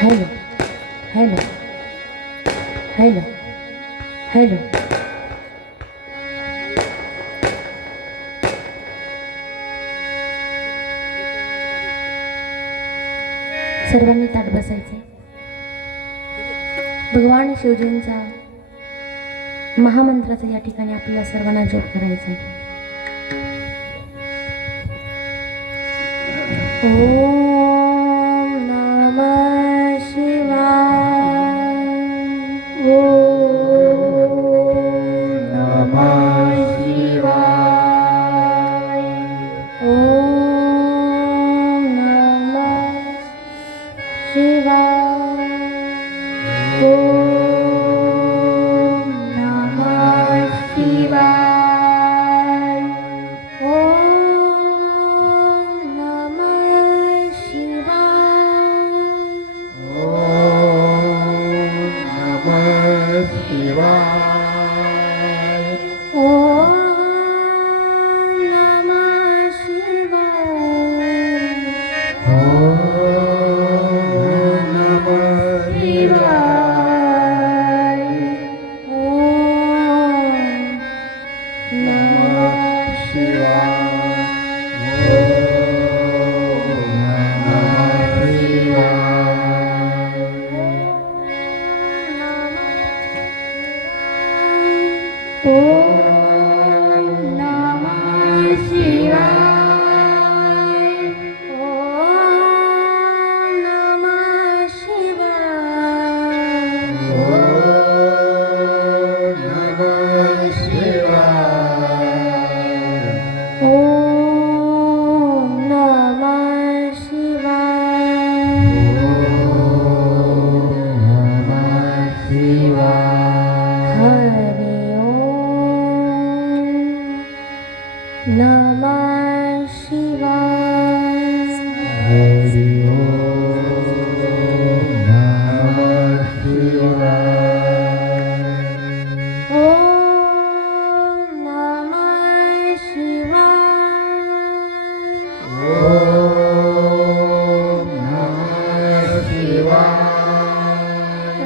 Hello hello hello hello. सर्वांनी ताट बसायचे. भगवान शिवजींचा महामंत्राचा या ठिकाणी आपल्याला सर्वांना जप करायचा आहे. ओम नमः शिवाय. ओम नमः शिवाय. ओम नमः शिवाय. ओम नमः शिवाय. ओम नमः शिवाय. ओम नमः शिवाय. ओम नमः शिवाय. ओम नमः नमः शिवाय. हरि ओम नमः शिवाय. ओम नमः शिवाय. ओम नमः शिवाय.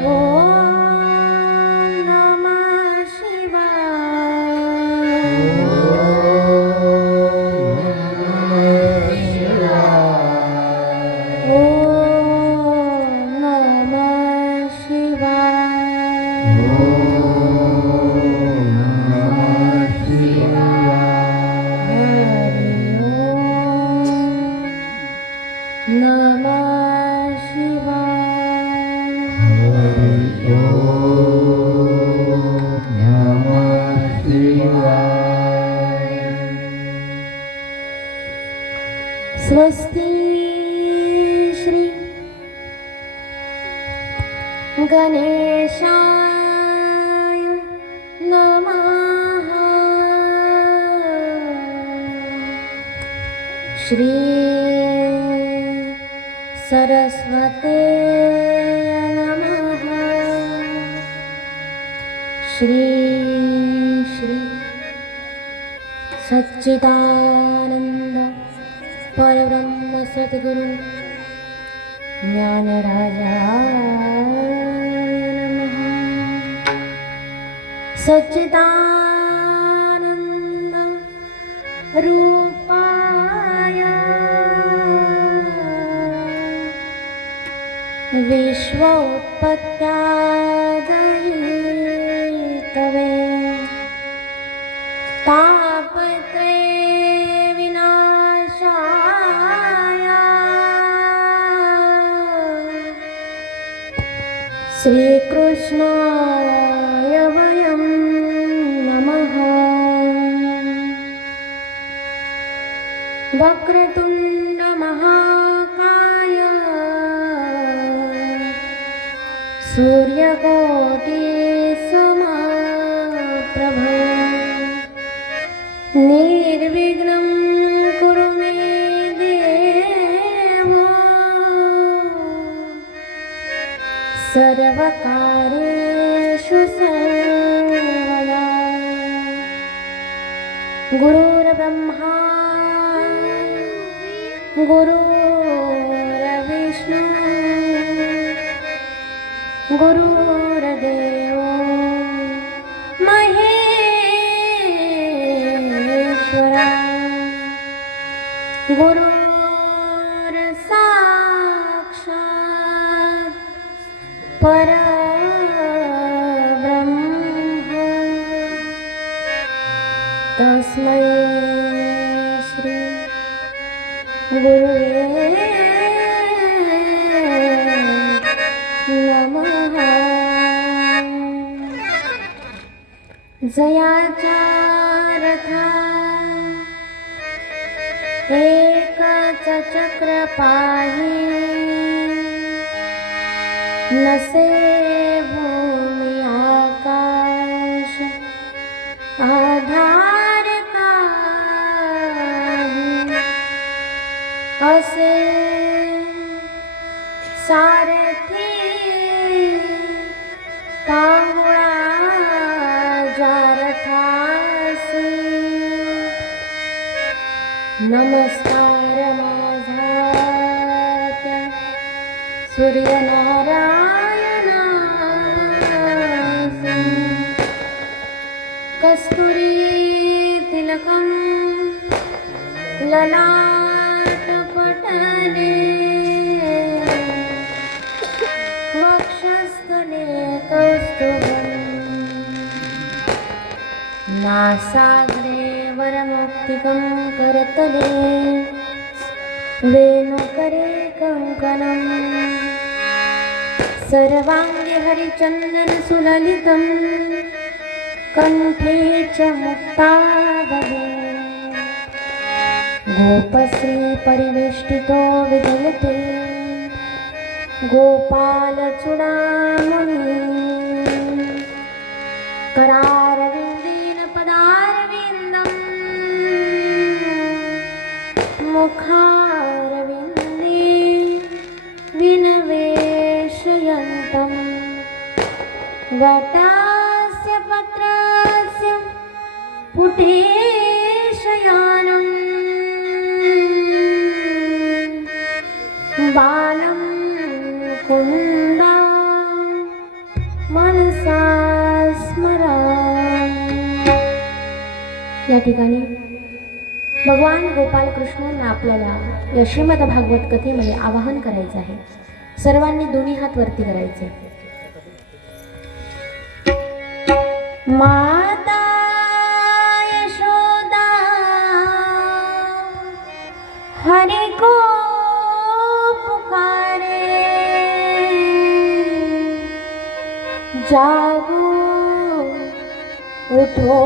ओम नमः स्वस्ति श्री गणेशाय नमः. श्री सरस्वते नमः. श्री श्री सच्चिदानंद परब्रह्म सद्गुरु ज्ञानराजाय नमः. सच्चिदानंद रूपाय विश्वोत्पत्त्यादिहेतवे तापत्रय विनाशाय श्रीकृष्णाय वयं नमः. वक्रतुंड महाकाय सूर्यकोटि समप्रभ निर्विघ्नं कुरु मे देव. सर्वकार्येषु सर्वदा. गुरुर्ब्रह्मा गुरुर्विष्णु गुरुर्देव महेश्वरा गुरुर् साक्षात् परब्रह्म तस्मै श्री गुरुवे नमः. जयाचा रथा एकच चक्र पाही नसे भूमी आकाश आधार काही असे सारथी पाहुणा जारठासी नमस्कार माझा त्या सूर्यनारायणासी कस्तुरी तिलकं ललाट पटले वक्षस्थले कौस्तुभम् नासाग्रे वरमौक्तिकं करतले वेणुकरे कङ्कणम् सर्वाङ्गे हरिचन्दनसुललितं कण्ठे च मुक्तावळे गोपश्री परिवेष्टितो विजयते गोपालचूडामणि करारविन्देन पदारविन्दं मुखारविन्दे विनवेशयन्तं वटस्य पत्रस्य पुटेशयानं बालं कुंदा मनसा स्मरामि. या ठिकाणी भगवान गोपाल कृष्णांना आपल्याला या श्रीमद भागवत कथेमध्ये आवाहन करायचं आहे. सर्वांनी दोन्ही हात वरती करायचे. माता यशोदा हरि को पुकारे जागो उठो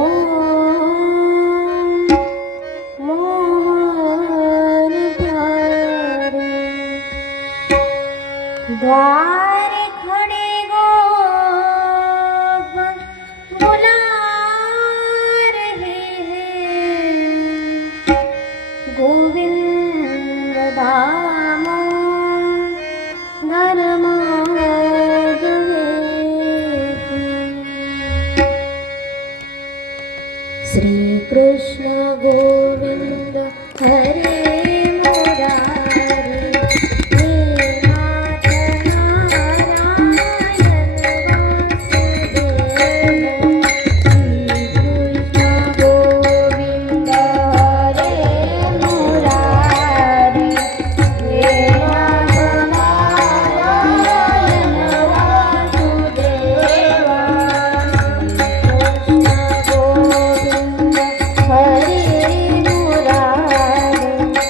मोहन प्यारे द्वार खड़े गोप बुला रहे हैं गोविंद दामो श्री कृष्ण गोविंद हरे मुरारी हे नाथ नारायण वासुदेव श्री कृष्ण गोविंद हरे मुरारी हे नाथ नारायण वासुदेव कृष्ण गोविंद हरे मुरारी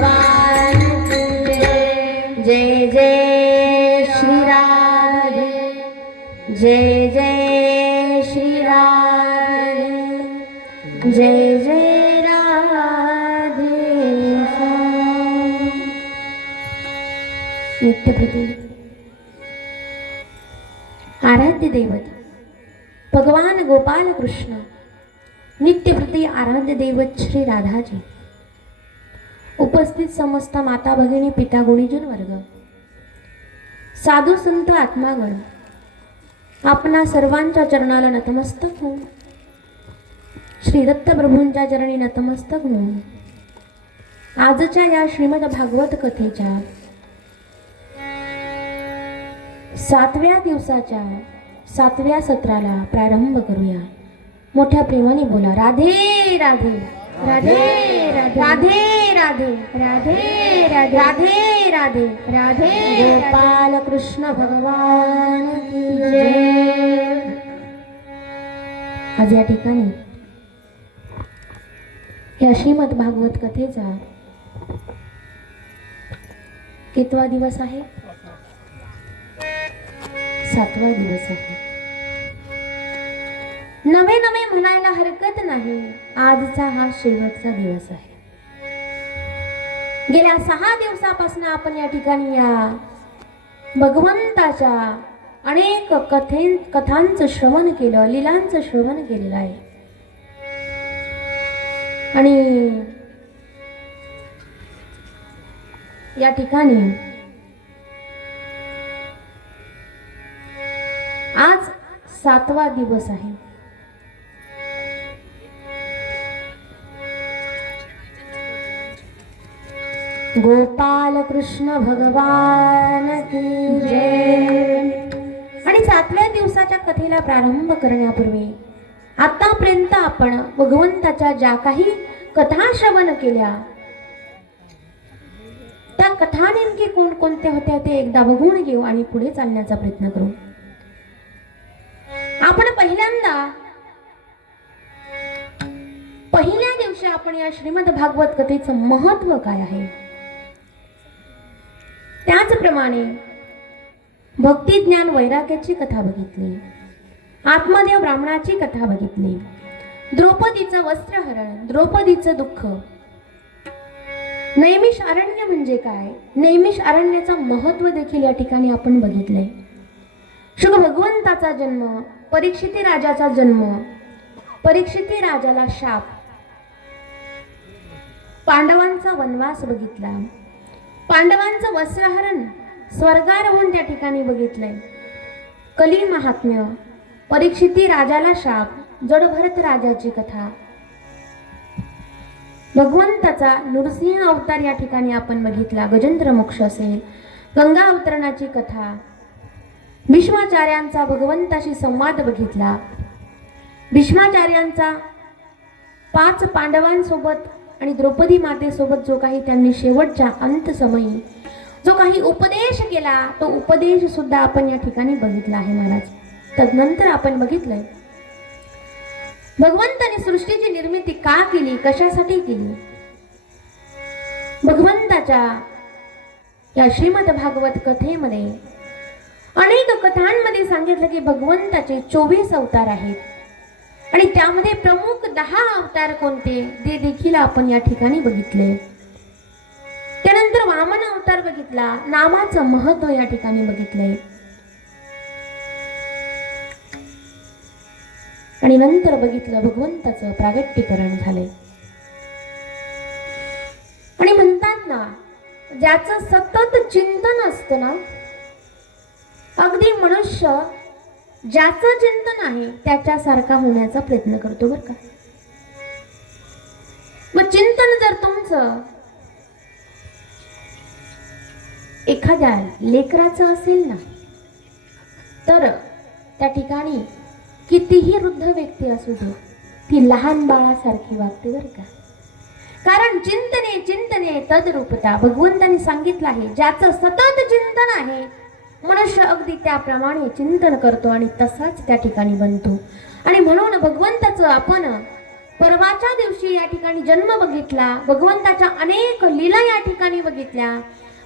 भगवान की जय। जय जय श्री राधे, जय जय श्री राधे, जय जय राधे श्याम। नित्यप्रती आराध्य दैवत भगवान गोपाल कृष्ण, नित्यप्रती आराध्य दैवत श्री राधाजी, उपस्थित समस्त माता भगिनी पिता गुणीजन वर्ग, साधू संत आत्मागण, आपणा सर्वांच्या चरणाला नतमस्तक होऊन, श्री दत्त प्रभूंच्या चरणी नतमस्तक होऊन आजच्या या श्रीमद भागवत कथेच्या 7व्या दिवसाच्या 7व्या सत्राला प्रारंभ करूया। मोठ्या प्रेमाने बोला, राधे राधे राधे राधे राधे राधे राधे राधे राधे राधे गोपाल कृष्ण भगवान की जय। आज या ठिकाणी या श्रीमद भागवत कथेचा कितवा दिवस आहे? 7वा दिवस आहे। नवे नवे म्हणायला हरकत नाही, आजचा हा शेवटचा दिवस आहे। गेल्या 6 दिवसापासून आपण या ठिकाणी या भगवंताच्या अनेक कथांचं श्रवण केलं, लीलांचं श्रवण केलेलं आहे। आणि या ठिकाणी आज 7वा दिवस आहे। गोपाल कृष्ण भगवान की जय। आणि 7व्या दिवसाच्या कथेला प्रारंभ करण्यापूर्वी आतापर्यंत आपण भगवंताच्या ज्या काही कथा श्रवण केल्या, त्या कथा नेमकी कोणकोणत्या होत्या ते एकदा बघून घेऊ आणि पुढे चालण्याचा प्रयत्न करू। आपण पहिल्या दिवशी आपण या श्रीमद भागवत कथेचं महत्व काय आहे, त्याचप्रमाणे भक्ती ज्ञान वैराग्याची कथा बघितली, आत्मदेव ब्राह्मणाची कथा बघितली, द्रौपदीचं वस्त्रहरण, द्रौपदीचं दुःख, नैमिषारण्य म्हणजे काय, नैमिषारण्याचं महत्व देखील या ठिकाणी आपण बघितले। शुक भगवंताचा जन्म, परीक्षिती राजाचा जन्म, परीक्षिती राजाला शाप, पांडवांचा वनवास बघितला, पांडवांचं वस्त्रहरण, स्वर्गारोहण त्या ठिकाणी बघितलंय, कली महात्म्य, परीक्षिती राजाला शाप, जडभरत राजाची कथा, भगवंताचा नृसिंह अवतार या ठिकाणी आपण बघितला, गजेंद्र मोक्ष असेल, गंगा अवतरणाची कथा, भीष्माचार्यांचा भगवंताशी संवाद बघितला, भीष्माचार्यांचा 5 पांडवांसोबत आणि द्रौपदी मातेसोबत जो काही त्यांनी शेवटच्या अंतसमयी जो काही उपदेश केला, तो उपदेश सुद्धा आपण या ठिकाणी बघितला आहे महाराज। तदनंतर आपण बघितलंय भगवंताने सृष्टीची निर्मिती का केली, कशासाठी केली। भगवंताच्या या श्रीमद भागवत कथेमध्ये अनेक कथांमध्ये सांगितलं की भगवंताचे 24 अवतार आहेत आणि त्यामध्ये प्रमुख 10 अवतार कोणते ते देखील आपण या ठिकाणी बघितले। त्यानंतर वामन अवतार बघितला, नामाचं महत्व या ठिकाणी बघितले आणि नंतर बघितलं भगवंताचं प्रागट्यकरण झाले। आणि म्हणतात ना, ज्याचं सतत चिंतन असतं ना, अगदी मनुष्य ज्याचं चिंतन आहे त्याच्यासारखा होण्याचा प्रयत्न करतो बरं का। मग चिंतन जर तुमचं एखाद्या लेकराचं असेल ना, तर त्या ठिकाणी कितीही वृद्ध व्यक्ती असू दे, ती लहान बाळासारखी वागते बरं का। कारण चिंतने चिंतने तद्रूपता, भगवंतांनी सांगितलं आहे, ज्याचं सतत चिंतन आहे मनुष्य अगदी त्याप्रमाणे चिंतन करतो आणि तसाच त्या ठिकाणी बनतो। आणि म्हणून भगवंताचं आपण परवाच्या दिवशी या ठिकाणी जन्म बघितला, भगवंताच्या अनेक लीला या ठिकाणी बघितल्या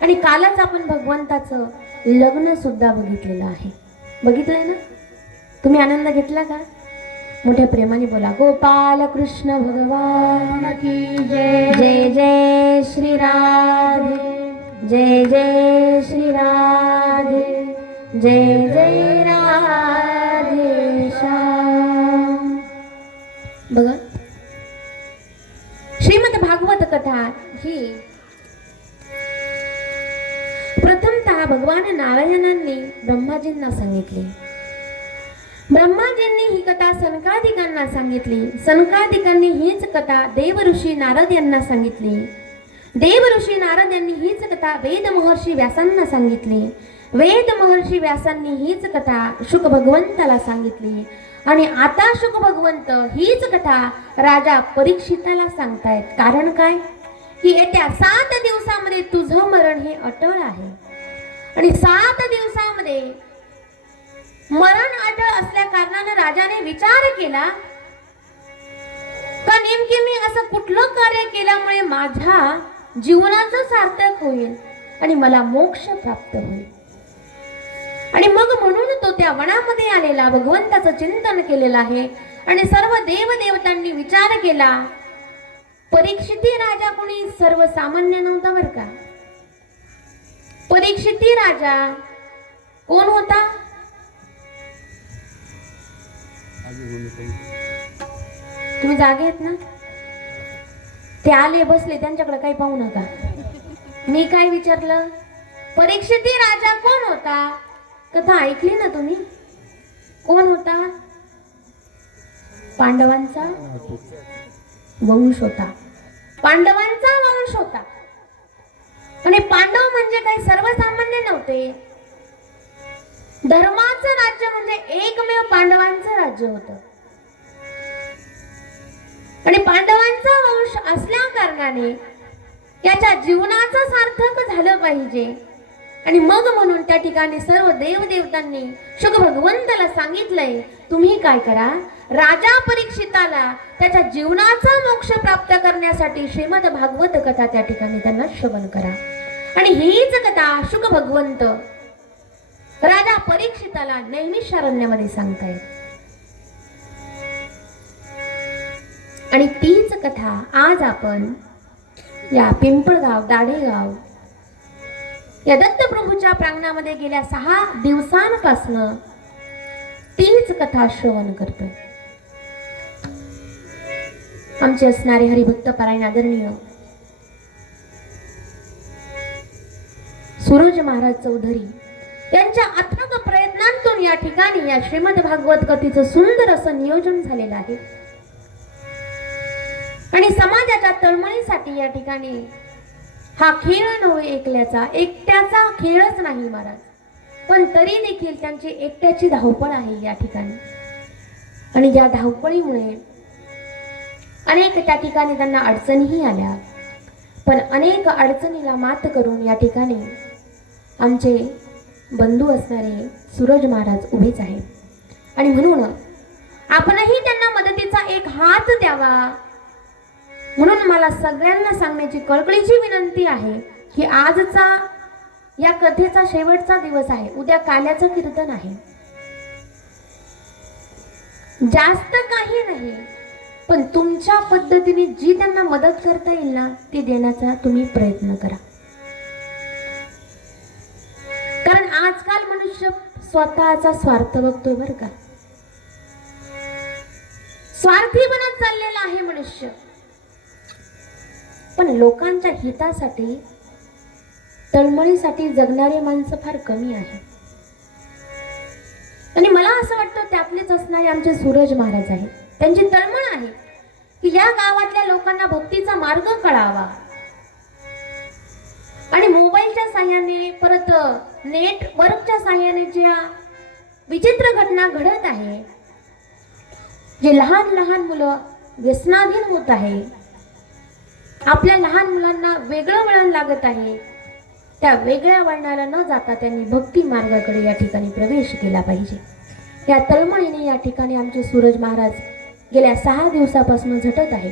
आणि कालच आपण भगवंताचं लग्न सुद्धा बघितलेलं आहे. बघितलंय ना? तुम्ही आनंद घेतला का? मोठ्या प्रेमाने बोला, गोपाल कृष्ण भगवान की जय. जय जय श्री राधे, जय जय श्री राधे, जय जय राधे श्याम. बघा, श्रीमद भागवत कथा ही प्रथमतः भगवान नारायणांनी ब्रह्माजींना सांगितली. ब्रह्माजींनी ही कथा सनकादिकांना सांगितली. सनकादिकांनी हीच कथा देव ऋषी नारद यांना सांगितली. देव ऋषी नारद यांनी हीच कथा वेद महर्षी व्यासांना सांगितली. वेद महर्षी व्यासांनी हीच कथा शुक भगवंताला सांगितली आणि आता शुक भगवंत हीच कथा राजा परीक्षिताला सांगतायत. कारण काय? की येत्या 7 दिवसामध्ये तुझं मरण हे अटळ आहे आणि 7 दिवसामध्ये मरण अटळ असल्या कारणाने राजाने विचार केला का नेमके मी असं कुठलं कार्य केल्यामुळे माझ्या जीवनाचं सार्थक होईल आणि मला मोक्ष प्राप्त होईल. आणि मग म्हणून तो त्या वनामध्ये आलेला, भगवंताचं चिंतन केलेलं आहे आणि सर्व देवदेवतांनी विचार केला. परीक्षिती राजा कोणी सर्वसामान्य नव्हता बरं का. परीक्षिती राजा कोण होता? तुम्ही जागे आहेत ना? ते आले बसले, त्यांच्याकडे काही पाहू नका. मी काय विचारलं? परीक्षिती राजा कोण होता? कथा ऐकली ना तुम्ही? कोण होता? पांडवांचा वंश होता. पांडवांचा वंश होता आणि पांडव म्हणजे काही सर्वसामान्य नव्हते. धर्माचं राज्य म्हणजे एकमेव पांडवांचं राज्य होतं आणि पांडवांचा वंश असल्या कारणाने याच्या जीवनाचं सार्थक झालं पाहिजे. आणि मग म्हणून त्या ठिकाणी सर्व देवदेवतांनी शुक भगवंताला सांगितलंय, तुम्ही काय करा, राजा परीक्षिताला त्याच्या जीवनाचा मोक्ष प्राप्त करण्यासाठी श्रीमद भागवत कथा त्या ठिकाणी त्यांना श्रवण करा. आणि हीच कथा शुक भगवंत राजा परीक्षिताला नैमिषारण्यामध्ये सांगतायत. आणि तीच कथा आज आपण या पिंपळगाव दाढेगाव या दत्तप्रभूच्या प्रांगणामध्ये गेल्या 6 दिवसांपासून तीच कथा श्रवण करतो. आमचे असणारे हरिभक्त पारायण आदरणीय सूरज महाराज चौधरी यांच्या अथक प्रयत्नांतून या ठिकाणी या श्रीमद भागवत कथेचं सुंदर असं नियोजन झालेलं आहे आणि समाजाच्या तळमळीसाठी या ठिकाणी हा खेळ नव्हे एकल्याचा, एकट्याचा खेळच नाही महाराज, पण तरी देखील त्यांची एकट्याची धावपळ आहे या ठिकाणी. आणि या धावपळीमुळे अनेक त्या ठिकाणी त्यांना अडचणीही आल्या, पण अनेक अडचणीला मात करून या ठिकाणी आमचे बंधू असणारे सूरज महाराज उभेच आहे. आणि म्हणून आपणही त्यांना मदतीचा एक हात द्यावा म्हणून मला सगळ्यांना सांगण्याची कळकळीची विनंती आहे की आजचा या कथेचा शेवटचा दिवस आहे. उद्या काल्याचं कीर्तन आहे. जास्त काही नाही, पण तुमच्या पद्धतीने जी त्यांना मदत करता येईल ना ती देण्याचा तुम्ही प्रयत्न करा. कारण आजकाल मनुष्य स्वतःचा स्वार्थ बघतोय बरं का. स्वार्थी बनत चाललेला आहे मनुष्य, पण लोकांच्या हितासाठी तळमळीसाठी जगणारे माणसं फार कमी आहे. आणि मला असं वाटतं त्यातलेच असणारे आमचे सूरज महाराज आहेत. त्यांची तळमळ आहे की या गावातल्या लोकांना भक्तीचा मार्ग कळावा आणि मोबाईलच्या साहाय्याने परत नेटवर्कच्या साहाय्याने ज्या विचित्र घटना घडत आहे, जे लहान लहान मुलं व्यसनाधीन होत आहे, आपल्या लहान मुलांना वेगळं वळण लागत आहे, त्या वेगळ्या वळणाला न जाता त्यांनी भक्ती मार्गाकडे या ठिकाणी प्रवेश केला पाहिजे. या तळमळीने या ठिकाणी आमचे सूरज महाराज गेल्या 6 दिवसापासून झटत आहे.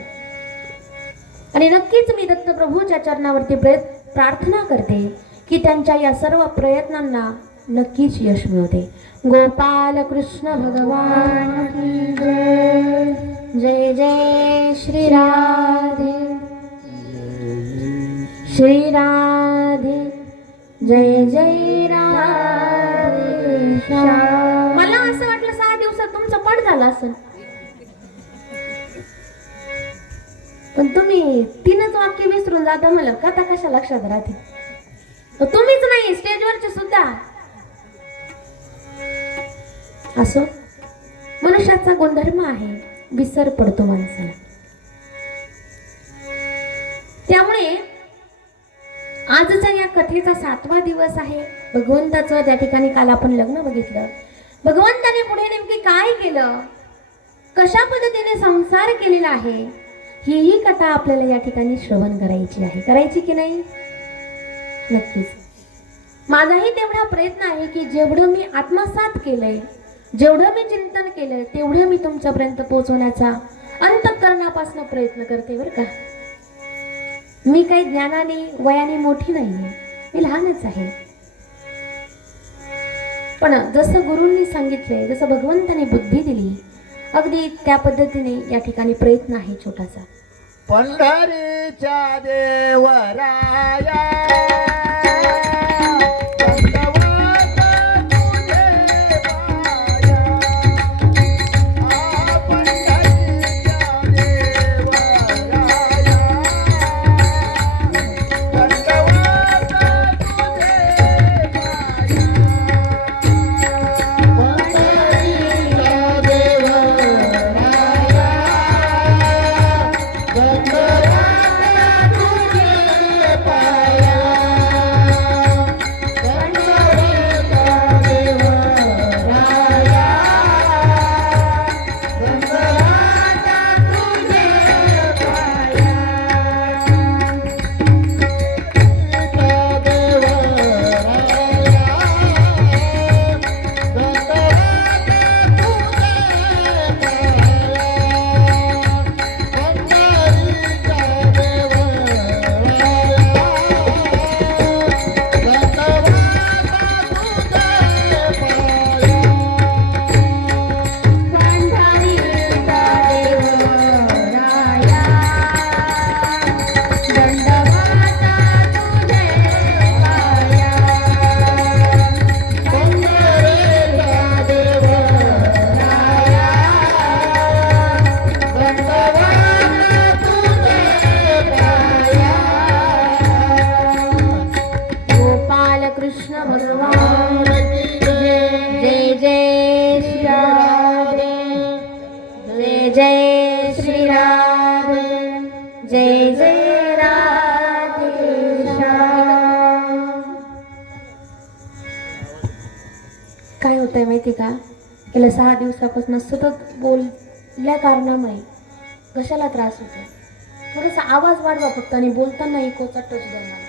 आणि नक्कीच मी दत्तप्रभूच्या चरणावरती प्रार्थना करते की त्यांच्या या सर्व प्रयत्नांना नक्कीच यश मिळते. गोपाल कृष्ण भगवान की जय. जय जय श्री राधे. श्री राधे. जय जय राधे श्याम. मला असं वाटलं 6 दिवसात तुमचं पट झालं असेल, पण तुम्ही 3च वाक्य विसरून जाता. मला कथा कशा लक्षात राहते. तुम्हीच नाही, स्टेजवरचे सुद्धा. असो, मनुष्याचा गुणधर्म आहे, विसर पडतो माणसाला. त्यामुळे आजचा या कथेचा 7वा दिवस आहे. भगवंताचं त्या ठिकाणी काल आपण लग्न बघितलं. भगवंताने पुढे नेमके काय केलं, कशा पद्धतीने संसार केलेला आहे, ही कथा आपल्याला या ठिकाणी श्रवण करायची आहे. करायची की नाही? नक्कीच. माझाही तेवढा प्रयत्न आहे की जेवढं मी आत्मसात केलंय, जेवढं मी चिंतन केलंय, तेवढं मी तुमच्यापर्यंत पोहोचवण्याचा अंतःकरणापासून प्रयत्न करते बरं का. मी काही ज्ञानाने वयाने मोठी नाहीये, मी लहानच आहे. पण जसं गुरूंनी सांगितलंय, जसं भगवंताने बुद्धी दिली, अगदी त्या पद्धतीने या ठिकाणी प्रयत्न आहे छोटासा. पंढरीच्या देवराया जय श्री राधे. जय जय राधे श्याम. काय होतंय माहिती का, गेल्या 6 दिवसापासून सतत बोलल्या कारणामुळे कशाला त्रास होतो. थोडासा आवाज वाढवा फक्त, आणि बोलताना इकोचा टच द्या मला.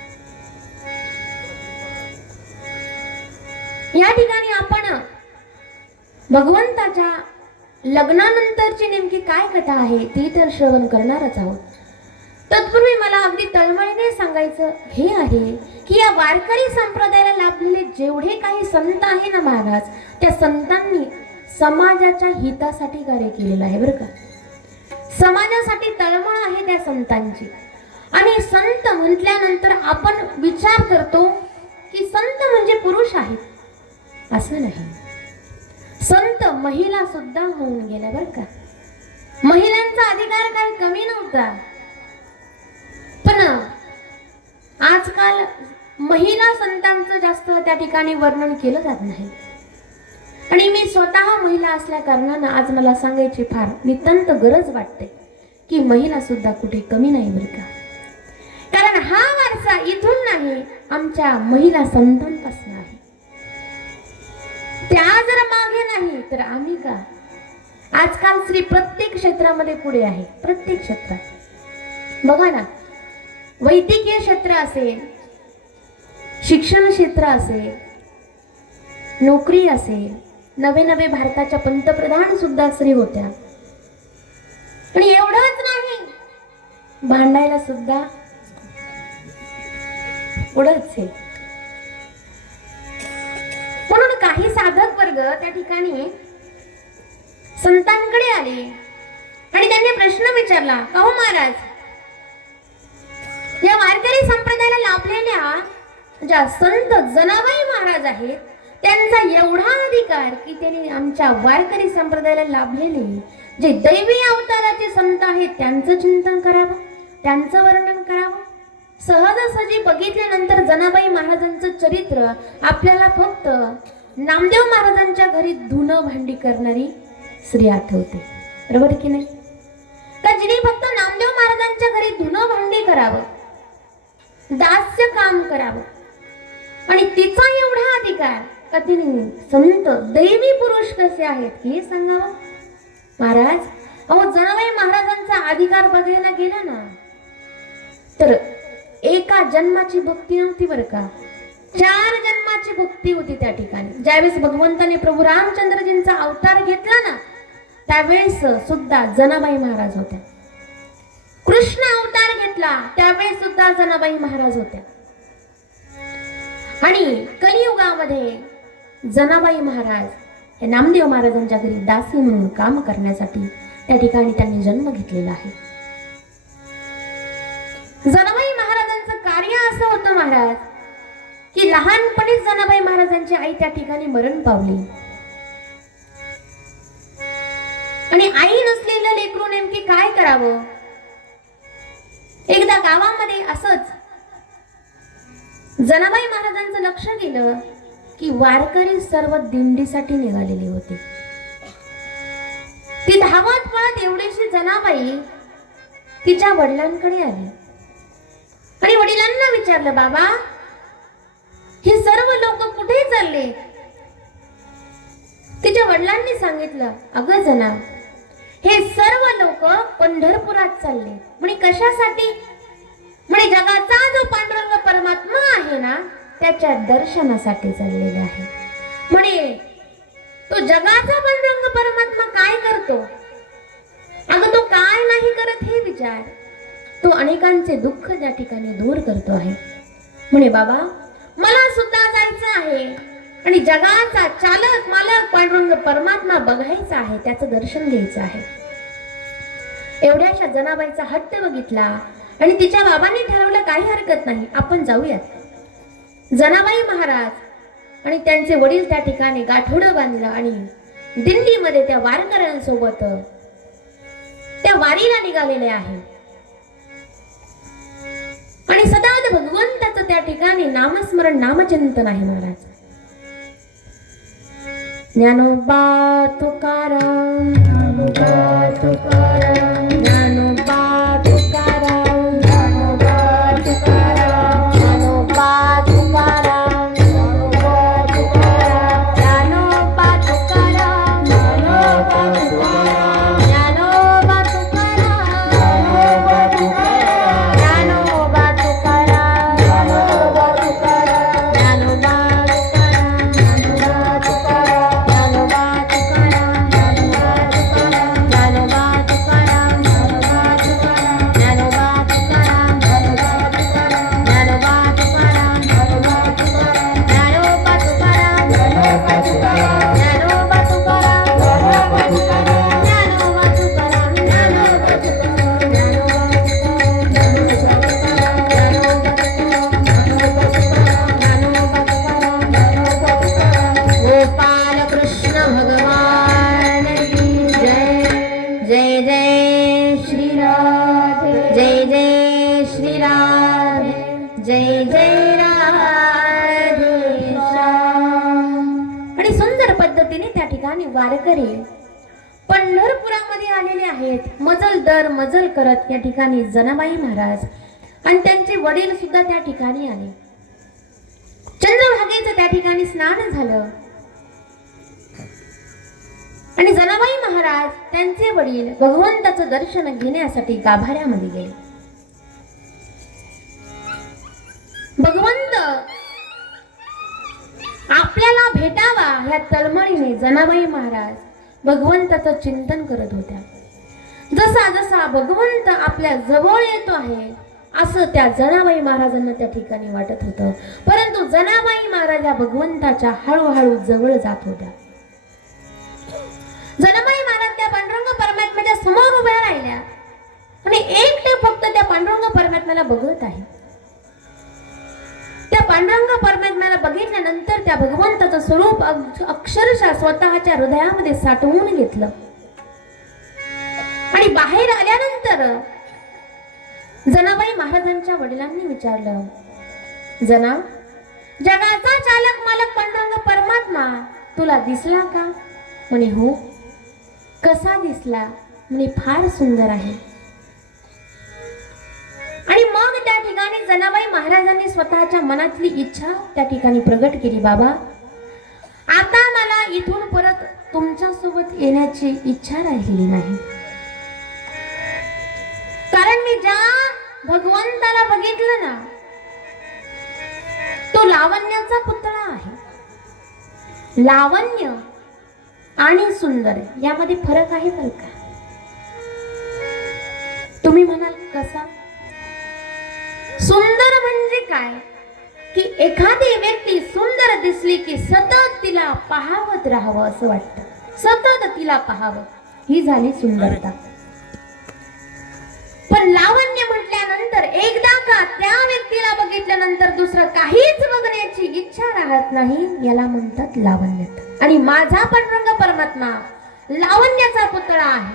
या ठिकाणी आपण भगवंताच्या लग्नानंतरची नेमकी काय कथा आहे ती तर श्रवण करणारच आहोत. तत्पूर्वी मला अगदी तळमळीने सांगायचं हे आहे की या वारकरी संप्रदायाला लाभलेले जेवढे काही संत आहे ना महाराज, त्या संतांनी समाजाच्या हितासाठी कार्य केलेलं आहे बरं का. समाजासाठी तळमळ आहे त्या संतांची. आणि संत म्हटल्यानंतर आपण विचार करतो की संत म्हणजे पुरुष आहेत, असं नाही. संत महिला सुद्धा होऊन गेल्या बरं का. महिलांचा अधिकार काही कमी नव्हता, पण आजकाल महिला संतांचं जास्त त्या ठिकाणी वर्णन केलं जात नाही. आणि मी स्वतः महिला असल्या कारणानं आज मला सांगायची फार नितांत गरज वाटते की महिला सुद्धा कुठे कमी नाही बरं का. कारण हा वारसा इथून नाही, आमच्या महिला संतांपासून आहे. त्या जर मागे नाही तर आम्ही का. आजकाल स्त्री प्रत्येक क्षेत्रामध्ये पुढे आहे, प्रत्येक क्षेत्रात. बघा ना, वैद्यकीय क्षेत्र असेल, शिक्षण क्षेत्र असेल, नोकरी असेल, नवे नवे भारताच्या पंतप्रधान सुद्धा स्त्री होत्या. आणि एवढंच नाही, भांडायला सुद्धा पुढंच आहे. म्हणून काही साधक वर्ग त्या ठिकाणी संतांकडे आले आणि त्यांनी प्रश्न विचारला, का हो महाराज, या वारकरी संप्रदायाला लाभलेल्या ज्या संत जनाबाई महाराज आहेत त्यांचा एवढा अधिकार की त्यांनी आमच्या वारकरी संप्रदायाला लाभलेले जे दैवी अवताराचे संत आहेत त्यांचं चिंतन करावं, त्यांचं वर्णन करावं. सहजासहजी बघितल्यानंतर जनाबाई महाराजांचं चरित्र आपल्याला फक्त नामदेव महाराजांच्या घरी धुणं भांडी करणारी स्त्री आठवते, बरोबर की नाही? का जिने फक्त नामदेव महाराजांच्या घरी धुणं भांडी करावं, दास्य काम करावं, आणि तिचा एवढा अधिकार का तिने संत दैवी पुरुष कसे आहेत हे सांगावं. महाराज, अहो जनाबाई महाराजांचा अधिकार बघायला गेला ना तर एका जन्माची भक्ती नव्हती बरं का, 4 जन्माची भक्ती होती त्या ठिकाणी. ज्यावेळेस भगवंताने प्रभू रामचंद्रजींचा अवतार घेतला ना त्यावेळेस सुद्धा जनाबाई महाराज होत्या. कृष्ण अवतार घेतला त्यावेळेस सुद्धा जनाबाई महाराज होत्या. आणि कलियुगामध्ये जनाबाई महाराज हे नामदेव महाराजांच्या घरी दासी म्हणून काम करण्यासाठी त्या ठिकाणी त्यांनी जन्म घेतलेला आहे. जनाबाई महाराजांचं कार्य असं होतं महाराज की लहानपणीच जनाबाई महाराजांची आई त्या ठिकाणी मरण पावली आणि आई नसलेलं लेकरू नेमके काय करावं. एकदा गावामध्ये असंच जनाबाई महाराजांचं लक्ष गेलं की वारकरी सर्व दिंडीसाठी निघालेले होते. ती धावत पळत एवढीशी जनाबाई तिच्या वडिलांकडे आली आणि वडिलांना विचारलं, बाबा हे सर्व लोक कुठे चालले? तिच्या वडिलांनी सांगितलं, अगं जना, हे सर्व लोक पंढरपुरात चालले. म्हणे कशासाठी? म्हणे जगाचा जो पांडुरंग परमात्मा आहे ना त्याच्या दर्शनासाठी चाललेले आहे. म्हणे तो जगाचा पांडुरंग परमात्मा काय करतो? अगं तो काय नाही करत हे विचार. तो अनेकांचे दुःख त्या ठिकाणी दूर करतो आहे. म्हणे बाबा मला सुद्धा जायचं आहे आणि जगाचा चालक मालक पांडुरंग परमात्मा बघायचा आहे, त्याचं दर्शन घ्यायचं आहे. एवढ्याशा जनाबाईचा हट्ट बघितला आणि तिच्या बाबांनी ठरवलं काही हरकत नाही, आपण जाऊयात. जनाबाई महाराज आणि त्यांचे वडील त्या ठिकाणी गाठोडं बांधलं आणि दिंडीमध्ये त्या वारकऱ्यांसोबत त्या वारीला निघालेले आहे. आणि सदा भगवंताचं त्या ठिकाणी नामस्मरण नामचिंतन आहे महाराज. ज्ञानोबा तुकाराम, ज्ञानोबा तुकाराम, ज्ञानोबा तुकाराम, ज्ञानोबा तुकाराम, ज्ञानोबा तुकाराम, ज्ञानोबा तुकाराम, ज्ञानोबा तुकाराम, ज्ञानोबा तुकाराम, ज्ञानोबा तुकाराम, ज्ञानोबा तुकाराम, ज्ञानोबा तुकाराम, ज्ञानोबा जय जय राधे श्याम. आणि सुंदर पद्धतीने त्या ठिकाणी वारकरी पंढरपुरामध्ये आलेले आहेत. मजल दर मजल करत या ठिकाणी जनाबाई महाराज आणि त्यांचे वडील सुद्धा त्या ठिकाणी आले. चंद्रभागेचं त्या ठिकाणी स्नान झालं आणि जनाबाई महाराज त्यांचे वडील भगवंताचं दर्शन घेण्यासाठी गाभाऱ्यामध्ये गेले. भगवंत आपल्याला भेटावा ह्या तळमळीने जनाबाई महाराज भगवंताचं चिंतन करत होत्या. जसा जसा भगवंत आपल्या जवळ येतो आहे असं त्या जनाबाई महाराजांना त्या ठिकाणी वाटत होतं. परंतु जनाबाई महाराज या भगवंताच्या हळूहळू जवळ जात होत्या. जनाबाई महाराज त्या पांडुरंग परमात्म्याच्या समोर उभ्या राहिल्या आणि एकटे फक्त त्या पांडुरंग परमात्म्याला बघत आहे. त्या पांडुरंग परमात्म्याला बघितल्यानंतर त्या भगवंताचं स्वरूप अक्षरशः स्वतःच्या हृदयामध्ये साठवून घेतलं आणि बाहेर आल्यानंतर जनाबाई महाराजांच्या वडिलांनी विचारलं, जना, जगाचा चालक मालक पांडुरंग परमात्मा तुला दिसला का? म्हणे हो. कसा दिसला? म्हणे फार सुंदर आहे. आणि मग त्या ठिकाणी जनाबाई महाराजांनी स्वतःच्या मनातली इच्छा त्या ठिकाणी प्रगट केली. बाबा, आता मला इथून परत तुमच्या सोबत येण्याची इच्छा राहिलेली नाही. कारण मी ज्या भगवंताला बघितलं ना, तो लावण्याचा पुतळा आहे. लावण्य आणि सुंदर यामध्ये फरक आहे बरं का? तुम्ही म्हणाल कसा? सुंदर म्हणजे काय की एखादी व्यक्ती सुंदर दिसली की सतत तिला पाहावत राहावं असं वाटतं, सतत तिला पाहावं, ही झाली सुंदरता. पण लावण्य म्हटल्यानंतर एकदा का त्या व्यक्तीला बघितल्यानंतर दुसरं काहीच बघण्याची इच्छा राहत नाही, याला म्हणतात लावण्य. आणि माझा पांडुरंग परमात्मा लावण्याचा पुतळा आहे.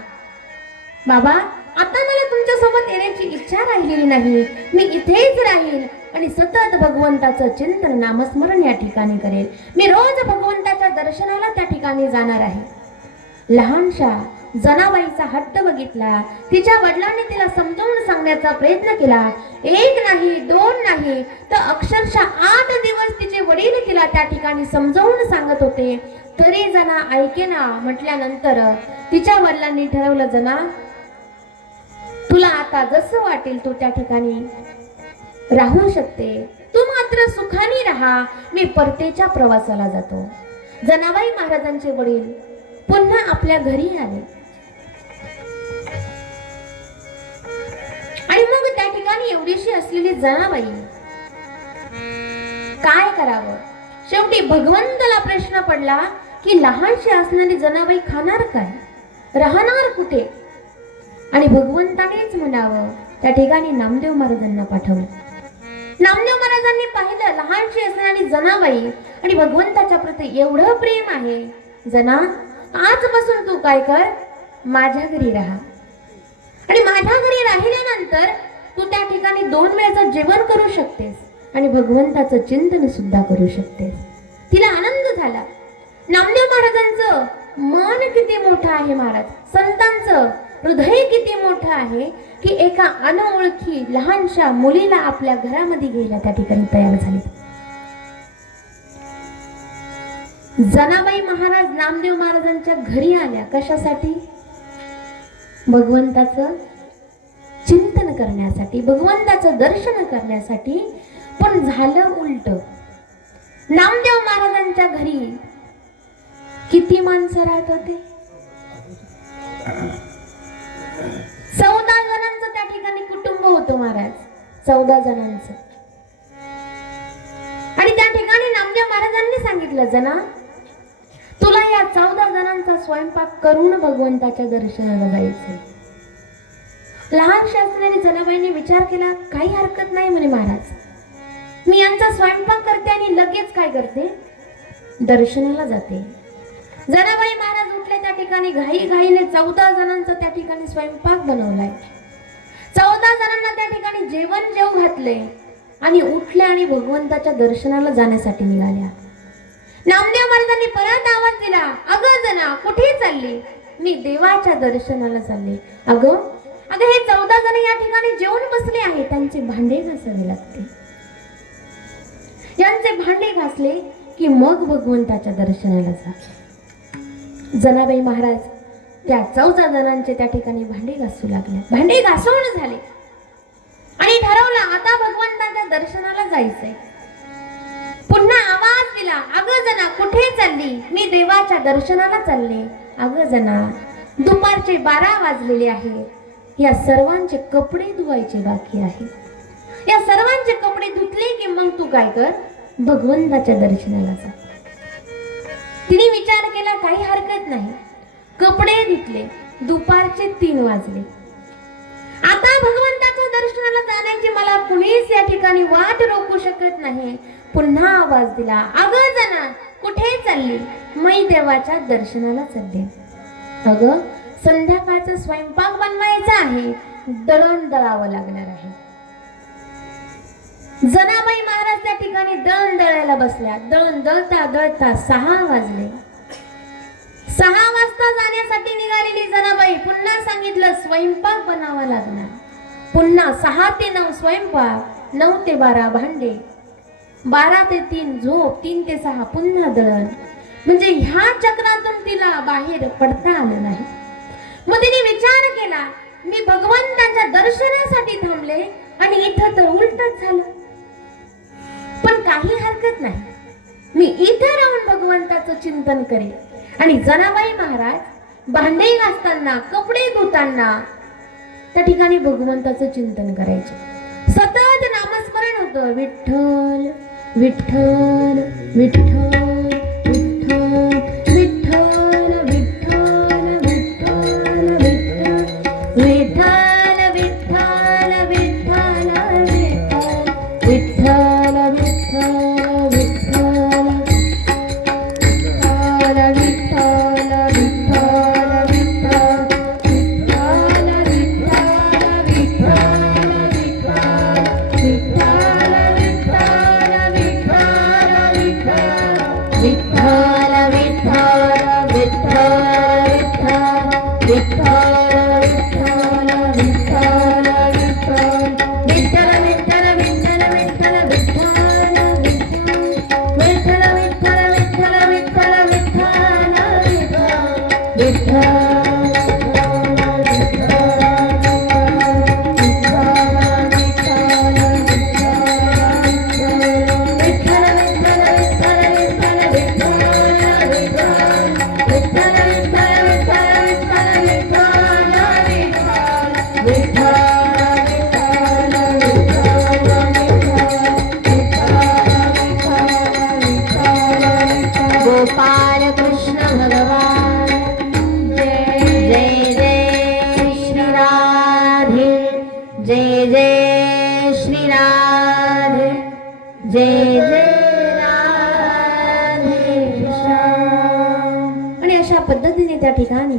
बाबा, आता मला तुमच्या सोबत येण्याची इच्छा राहिलेली नाही. मी इथेच राहील आणि सतत भगवंताचं चिंतन नामस्मरण या ठिकाणी करेल. मी रोज भगवंताच्या दर्शनाला त्या ठिकाणी जाणार आहे. लहानशा जनाबाईचा हट्ट बघितला. तिच्या वडिलांनी तिला समजावून सांगण्याचा प्रयत्न केला. एक नाही, दोन नाही, तर अक्षरशः 8 दिवस तिचे वडील तिला त्या ठिकाणी समजावून सांगत होते, तरी जना ऐकेना. म्हटल्यानंतर तिच्या वडिलांनी ठरवलं, जना, तुला आता जसं वाटेल तू त्या ठिकाणी राहू शकते, तू मात्र सुखाने राहा, मी परतीच्या प्रवासाला जातो. जनाबाई महाराजांचे वडील पुन्हा आपल्या घरी आले आणि मग त्या ठिकाणी एवढीशी असलेली जनाबाई काय करावं? शेवटी भगवंताला प्रश्न पडला की लहानशी असणारी जनाबाई खाणार काय, राहणार कुठे? आणि भगवंतानेच म्हणावं त्या ठिकाणी नामदेव महाराजांना पाठवलं. नामदेव महाराजांनी पाहिलं लहानशी असणारी जनाबाई आणि भगवंताच्या प्रती एवढं प्रेम आहे. जना, आजपासून तू काय कर, माझ्या घरी राहा आणि माझ्या घरी राहिल्यानंतर तू त्या ठिकाणी 2 वेळचं जेवण करू शकतेस आणि भगवंताचं चिंतन सुद्धा करू शकतेस. तिला आनंद झाला. नामदेव महाराजांचं मन किती मोठं आहे महाराज, संतांचं हृदय किती मोठं आहे की एका अनोळखी लहानशा मुलीला आपल्या घरामध्ये घ्यायला त्या ठिकाणी तयार झाले. जनाबाई महाराज नामदेव महाराजांच्या घरी आल्या कशासाठी? भगवंताचं चिंतन करण्यासाठी, भगवंताचं दर्शन करण्यासाठी. पण झालं उलट. नामदेव महाराजांच्या घरी किती माणसं राहत होते? 14 जणांचं त्या ठिकाणी कुटुंब होतं महाराज, 14 जणांचं. आणि त्या ठिकाणी नामदेव महाराजांनी सांगितलं, जना, तुला या 14 जणांचा स्वयंपाक करून भगवंताच्या दर्शनाला जायचंय. लहानशी असणारी जनाबाईने विचार केला, काही हरकत नाही म्हणे महाराज, मी यांचा स्वयंपाक करते आणि लगेच काय करते, दर्शनाला जाते. जनाबाई महाराज उठले त्या ठिकाणी, घाई घाईने 14 जणांचा त्या ठिकाणी स्वयंपाक बनवलाय. 14 जणांना त्या ठिकाणी जेवण जेव घातले आणि उठल्या आणि भगवंताच्या दर्शनाला जाण्यासाठी निघाल्या. नामदेव महाराजांनी परत आवाज दिला, अगं जना, कुठे चालली? मी देवाच्या दर्शनाला चालले. अगं हे 14 जण या ठिकाणी जेवून बसले आहेत, त्यांचे भांडे घासावे लागते. यांचे भांडे घासले की मग भगवंताच्या दर्शनाला जा. जनाबाई महाराज त्या 14 जणांचे त्या ठिकाणी भांडे घासू लागले. भांडे घासून झाले आणि ठरवलं आता भगवंताच्या दर्शनाला जायचंय. पुन्हा आवाज दिला, अगं जना, कुठे चालली? मी देवाच्या दर्शनाला चालले. अगं जना, दुपारचे 12 वाजलेले आहे. या सर्वांचे कपडे धुवायचे बाकी आहे. या सर्वांचे कपडे धुतले की मग तू काय कर, भगवंताच्या दर्शनाला जा. तिने विचार केला काही हरकत नाही. कपडे धुतले, दुपारचे 3 वाजले. आता भगवंताच्या दर्शनाला जाण्याची मला कुणीच या ठिकाणी वाट रोखू शकत नाही. पुन्हा आवाज दिला, अगं जना कुठे चालली? मी देवाच्या दर्शनाला चालले. अगं संध्याकाळचा स्वयंपाक बनवायचा आहे, दळण दळावं लागणार आहे. जनाबाई महाराज त्या ठिकाणी दळण दळायला बसल्या. दळण दळता दळता 6 वाजले. 6 वाजता जाण्यासाठी निघालेली जनाबाई पुन्हा सांगितलं स्वयंपाक बनावा लागणार. पुन्हा 6 ते 9 स्वयंपाक, 9 ते 12 भांडे, 12 ते 3 झोप, 3 ते 6 पुन्हा दळण. म्हणजे ह्या चक्रातून तिला बाहेर पडता आलं नाही. मग तिने विचार केला, मी भगवंताच्या दर्शनासाठी थांबले आणि इथं तर उलटच झालं. पण काही हरकत नाही, मी इथे राहून भगवंताचं चिंतन करेन. आणि जनाबाई महाराज भांडे घासताना, कपडे धुताना त्या ठिकाणी भगवंताचं चिंतन करायचे. सतत नामस्मरण होतं, विठ्ठल विठ्ठल विठ्ठल विठ्ठल विठ्ठल विठ्ठल विठ्ठल विठ्ठल विठ्ठल विठ्ठल विठ्ठल विठ्ठल विठ्ठल गोपाल कृष्ण भगवान जय जय जय श्री राधे, जय जय श्री राधे, जय जय राधे श्याम. आणि अशा पद्धतीने त्या ठिकाणी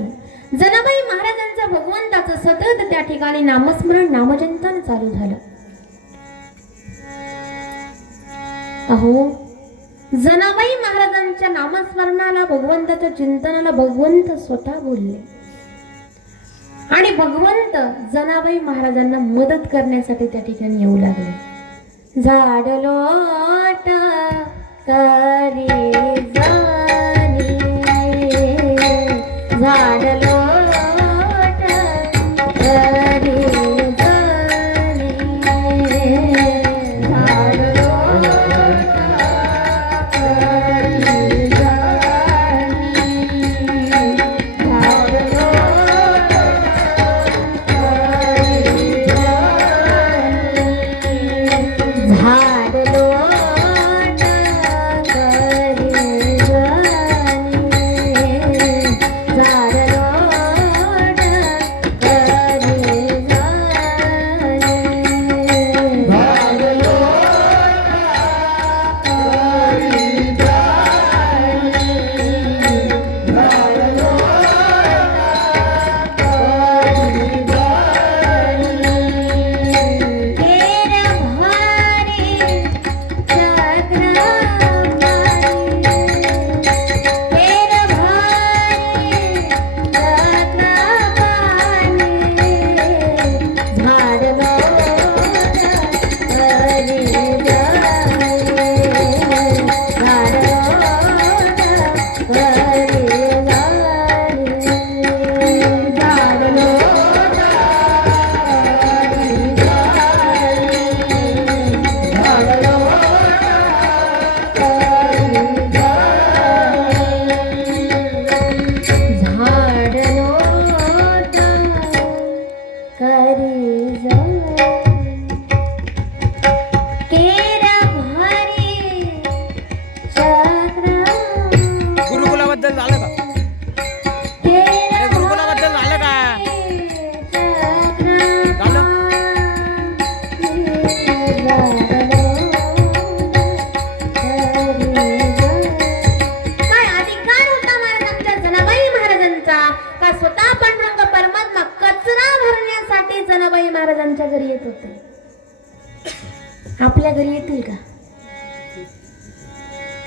जनाबाई महाराजांचं भगवंताचं सतत त्या ठिकाणी नामस्मरण, नामचिंतन चालू झालं. अहो जनाबाई महाराजांच्या नामस्मरणाला, भगवंताच्या चिंतनाला भगवंत स्वतः बोलले. आणि भगवंत जनाबाई महाराजांना मदत करण्यासाठी त्या ठिकाणी येऊ लागले. झाड लोट करी जाणी, झाड लोट करी जाणी, झाड लोट करी जाणी, झाड लोट करी जाणी, झाड लोट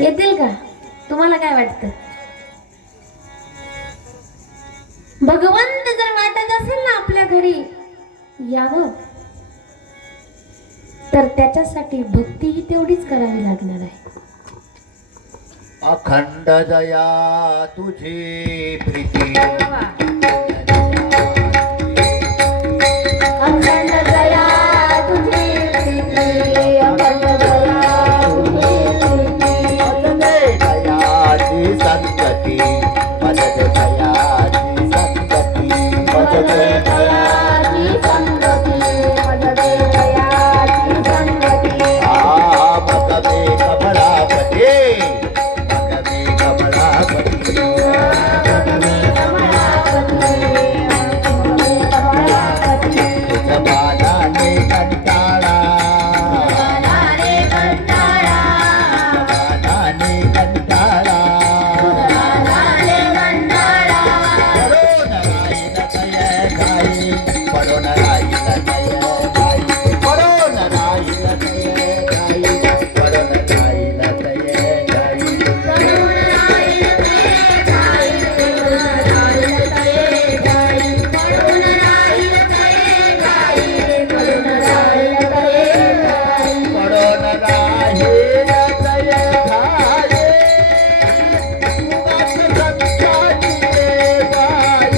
येतील का? तुम्हाला काय वाटतं? भगवंत जर वाटत असेल ना आपल्या घरी यावं, तर त्याच्यासाठी भक्तीही तेवढीच करावी लागणार आहे. अखंड दया तुझी प्रीती, अखंड दया तुझी प्रीती, अखंड दया तुझी प्रीती. दयाची संगती, मदत दयाची संगती, मदत दयाची संगती, मदत दयाची संगती. मग मे कमलापती, मग मे कमलापती, जमानाने कंटाळा, जमानाने कंटाळा, पडून राहील तय गाई, पडून राहील तय गाई, पडून राहील तय गाई, पडून राहील तय गाई, पडून राहील तय गाई, पडून राहील तय गाई, पडून राहील तय गाई, उगाच संताची गाई,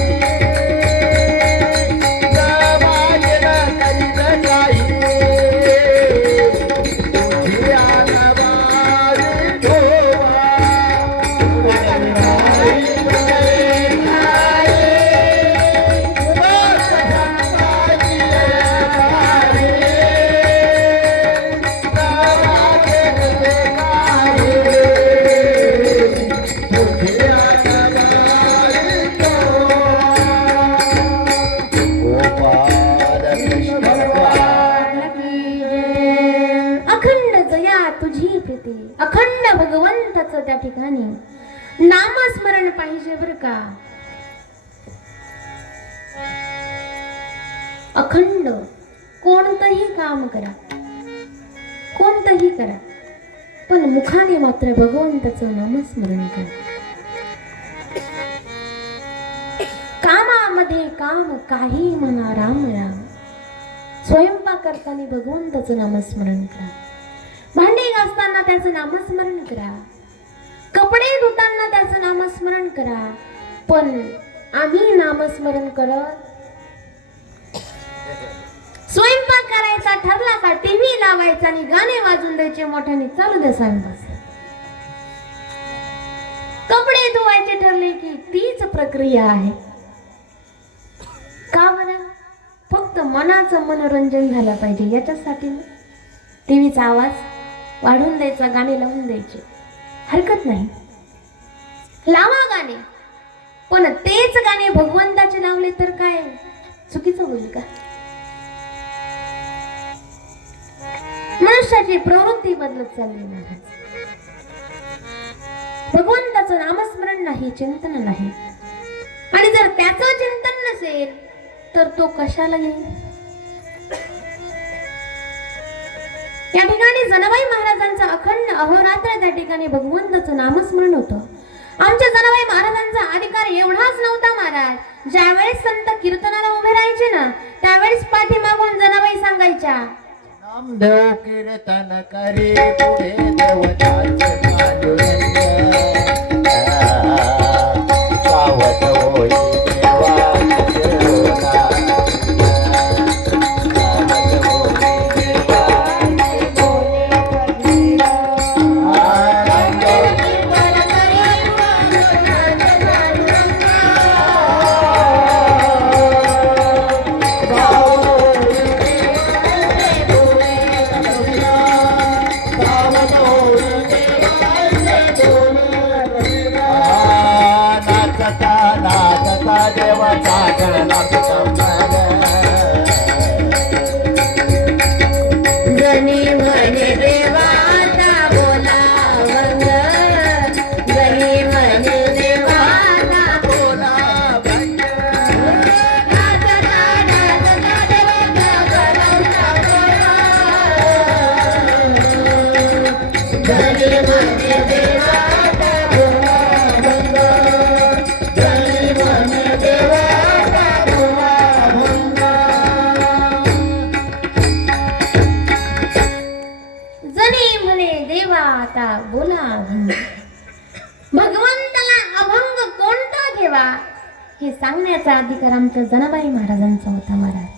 अखंड दया तुझी प्रीती, अखंड भगवंताचं त्या ठिकाणी नामस्मरण पाहिजे बर का. अखंड कोणतंही काम करा, कोणतंही करा, पण मुखाने मात्र भगवंताचं नामस्मरण करा. कामामध्ये काम काही म्हणा राम राम, स्वयंपाक करताना भगवंताचं नामस्मरण करा, भांडी घासताना त्याचं नामस्मरण करा, कपडे धुताना त्याचं नामस्मरण करा. पण आम्ही नामस्मरण करत, स्वयंपाक करायचा ठरला का टीव्ही लावायचा आणि गाणे वाजून द्यायचे मोठ्याने, चालू द्या स्वयंपाक. कपडे धुवायचे ठरले की तीच प्रक्रिया आहे. का बरं? फक्त मनाचं मनोरंजन झालं पाहिजे याच्यासाठी टीव्हीचा आवाज वाढवून द्यायचा, गाणे लावून द्यायचे, हरकत नाही, लावा गाणे. पण तेच गाणे भगवंताचे लावले तर काय चुकीचं होईल का? मनुष्याची प्रवृत्ती बदलत चालली महाराज. भगवंताचं नामस्मरण नाही, चिंतन नाही, आणि जर त्याचं चिंतन नसेल तर तो कशाला येईल? या ठिकाणी जनाबाई महाराजांचा अखंड अहोरात्र त्या ठिकाणी भगवंताचं नामस्मरण होतं. आमच्या जनाबाई महाराजांचा अधिकार एवढाच नव्हता महाराज. ज्यावेळेस संत कीर्तनाला उभे राहायचे ना, त्यावेळेस पाठीमागून जनाबाई सांगायच्या, नामदेव कीर्तन करे पुढे देवताचे पांडुरंग, सावध होई देवा जनी म्हणे देवाचा भोळा भंग, जनी म्हणे देवाचा भोळा भंग. जणी म्हणे देवा आता बोला अभंग. भगवंताला अभंग कोणता घेवा हे सांगण्याचा अधिकार आमच्या जनाबाई महाराजांचा होता. महाराज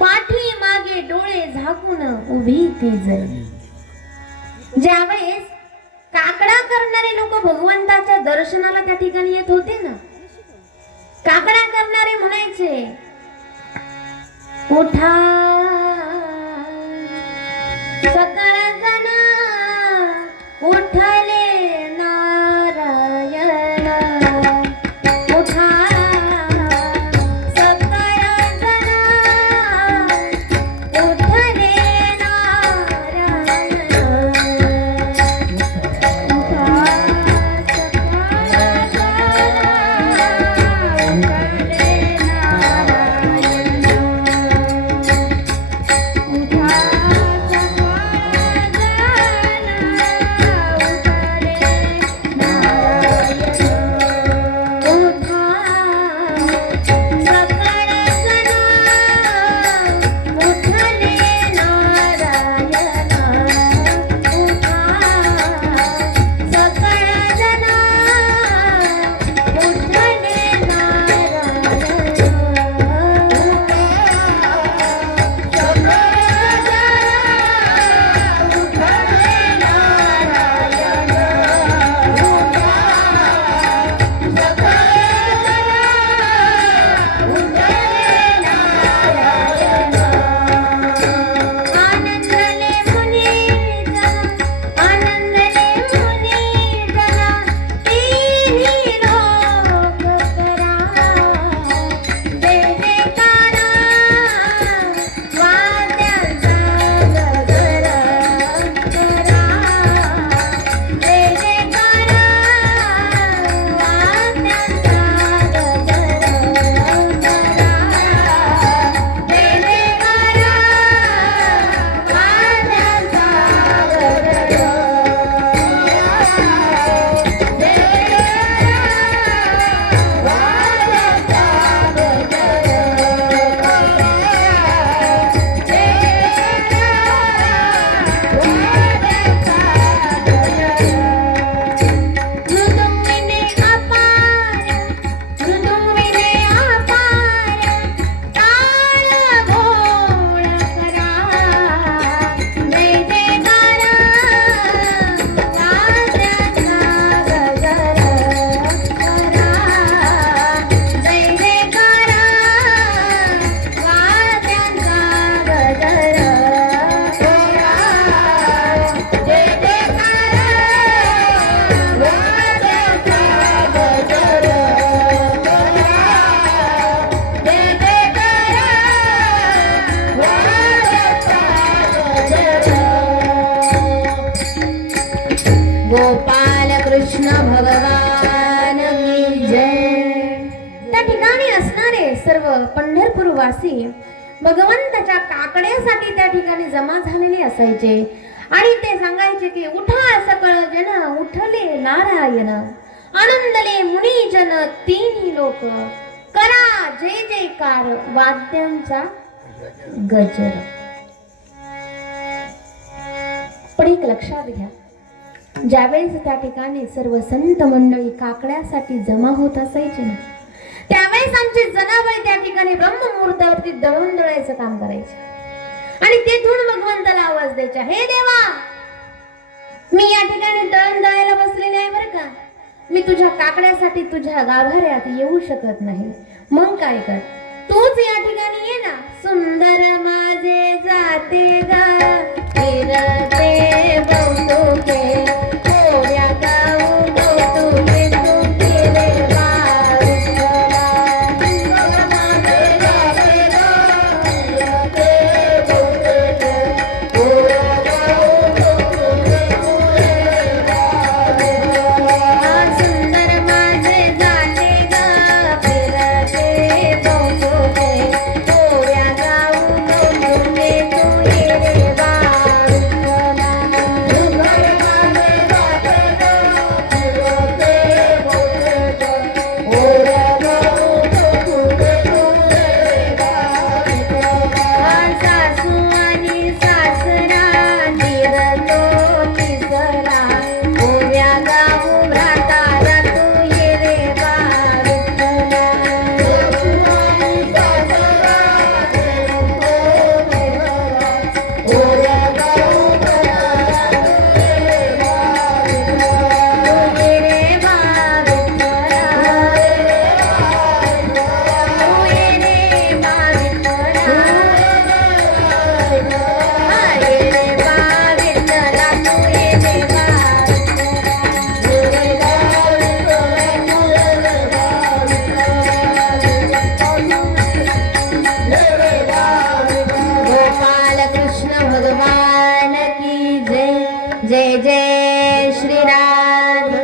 पाठी मागे डोळे झाकून उभी ती जळली. ज्यावेळेस काकडा करणारे लोक भगवंताच्या दर्शनाला त्या ठिकाणी येत होते ना, काकडा करणारे म्हणायचे उठा सकाळ जना उठले नारायण, उठा सकाळ जना उठले नारायण, उठा सकाळ जना उठले नारायण, उठा गोपाल कृष्ण भगवान की जय. त्या ठिकाणी असणारे सर्व पंढरपूर वासी भगवंताच्या काकड्यासाठी त्या ठिकाणी जमा झालेले असायचे आणि ते सांगायचे की उठा सकळ जन उठले नारायण, आनंदले मुनीजन तिन्ही लोक, करा जय जयकार वाद्यांचा गजर. पण एक लक्षात घ्या, ज्यावेळेस त्या ठिकाणी सर्व संत मंडळी काकड्यासाठी जमा होत असायचे ना, त्यावेळेस आमचे जनाबाई त्या ठिकाणी ब्रह्ममुहूर्तावरती दळण दळायचं काम करायचे आणि तेथून भगवंताला आवाज द्यायचा, हे देवा मी या ठिकाणी दळण दळायला बसलेले आहे बरं का, मी तुझ्या काकड्यासाठी तुझ्या गाभाऱ्यात येऊ शकत नाही. मग काय कर, तूच या ठिकाणी ये ना. सुंदर माझे जाते गा फिरते बहुतुके, कोऱ्या गाऊ बहुतुके तुके रे बाळूला. सुंदर माझे जाते गा फिरते बहुतुके, कोऱ्या गाऊ बहुतुके तुके रे बाळूला. सुंदर माझे जाते गा फिरते बहुतुके, कोऱ्या गाऊ बहुतुके तुके रे बाळूला. राधे,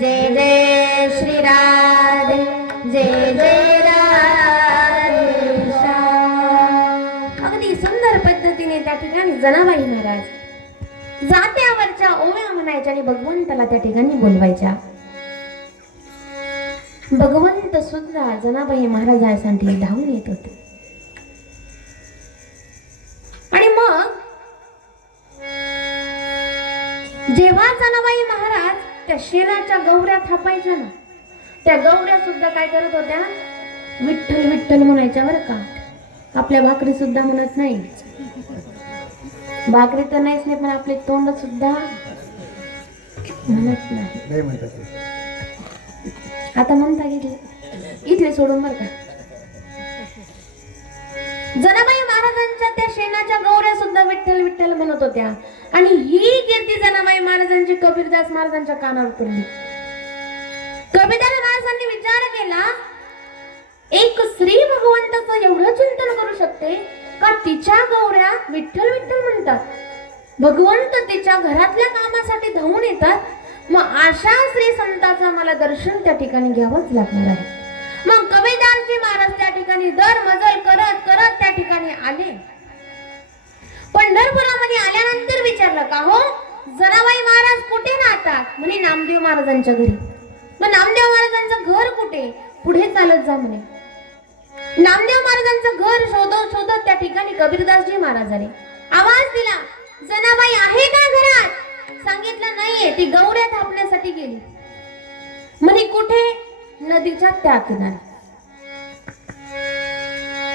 जय जय श्री राधे, जय जय राधे श्याम. अगदी सुंदर पद्धतीने त्या ठिकाणी जनाबाई महाराज जात्यावरच्या ओव्या म्हणायच्या आणि भगवंताला त्या ठिकाणी बोलवायच्या. भगवंत सुद्धा जनाबाई महाराजांसाठी धावून येत होते. आणि मग जेव्हा जनाबाई महाराज त्या शेणाच्या गौऱ्या थापायच्या ना, त्या गौऱ्या सुद्धा काय करत होत्या, विठ्ठल विठ्ठल म्हणायच्या बरं का. आपल्या भाकरी सुद्धा म्हणत नाही, भाकरी तर नाहीच नाही, पण आपले तोंड सुद्धा म्हणत नाही. आता म्हणता इथले सोडून बरं का. जनाबाई महाराजांच्या त्या शेणाच्या गौऱ्या सुद्धा विठ्ठल विठ्ठल म्हणत होत्या. आणि ही कीर्ती जनाबाई महाराजांची कबीरदास महाराजांच्या कानावर पडली. कबीरदास महाराजांनी विचार केला, एक स्त्री भगवंताचं एवढं चिंतन करू शकते का तिच्या गौऱ्या विठ्ठल विठ्ठल म्हणतात, भगवंत तिच्या घरातल्या कामासाठी धावून येतात. मग अशा श्री संताचं मला दर्शन त्या ठिकाणी घ्यावंच लागणार आहे. मग कबीरदासजी महाराज त्या ठिकाणी दर मजल करत करत त्या ठिकाणी आले. पंढरपुरामध्ये आल्यानंतर विचारलं, का हो जनाबाई महाराज कुठे राहतात? म्हणे नामदेव महाराजांच्या घरी. मग नामदेव महाराजांचं घर कुठे? पुढे चालत जा म्हणे. नामदेव महाराजांचं घर शोधत शोधत त्या ठिकाणी कबीरदासजी महाराज आले. आवाज दिला, जनाबाई आहे का घरात? सांगितलं नाहीये, ती गौऱ्या थापण्यासाठी गेली. म्हणे कुठे? नदीच्या त्या किनारी.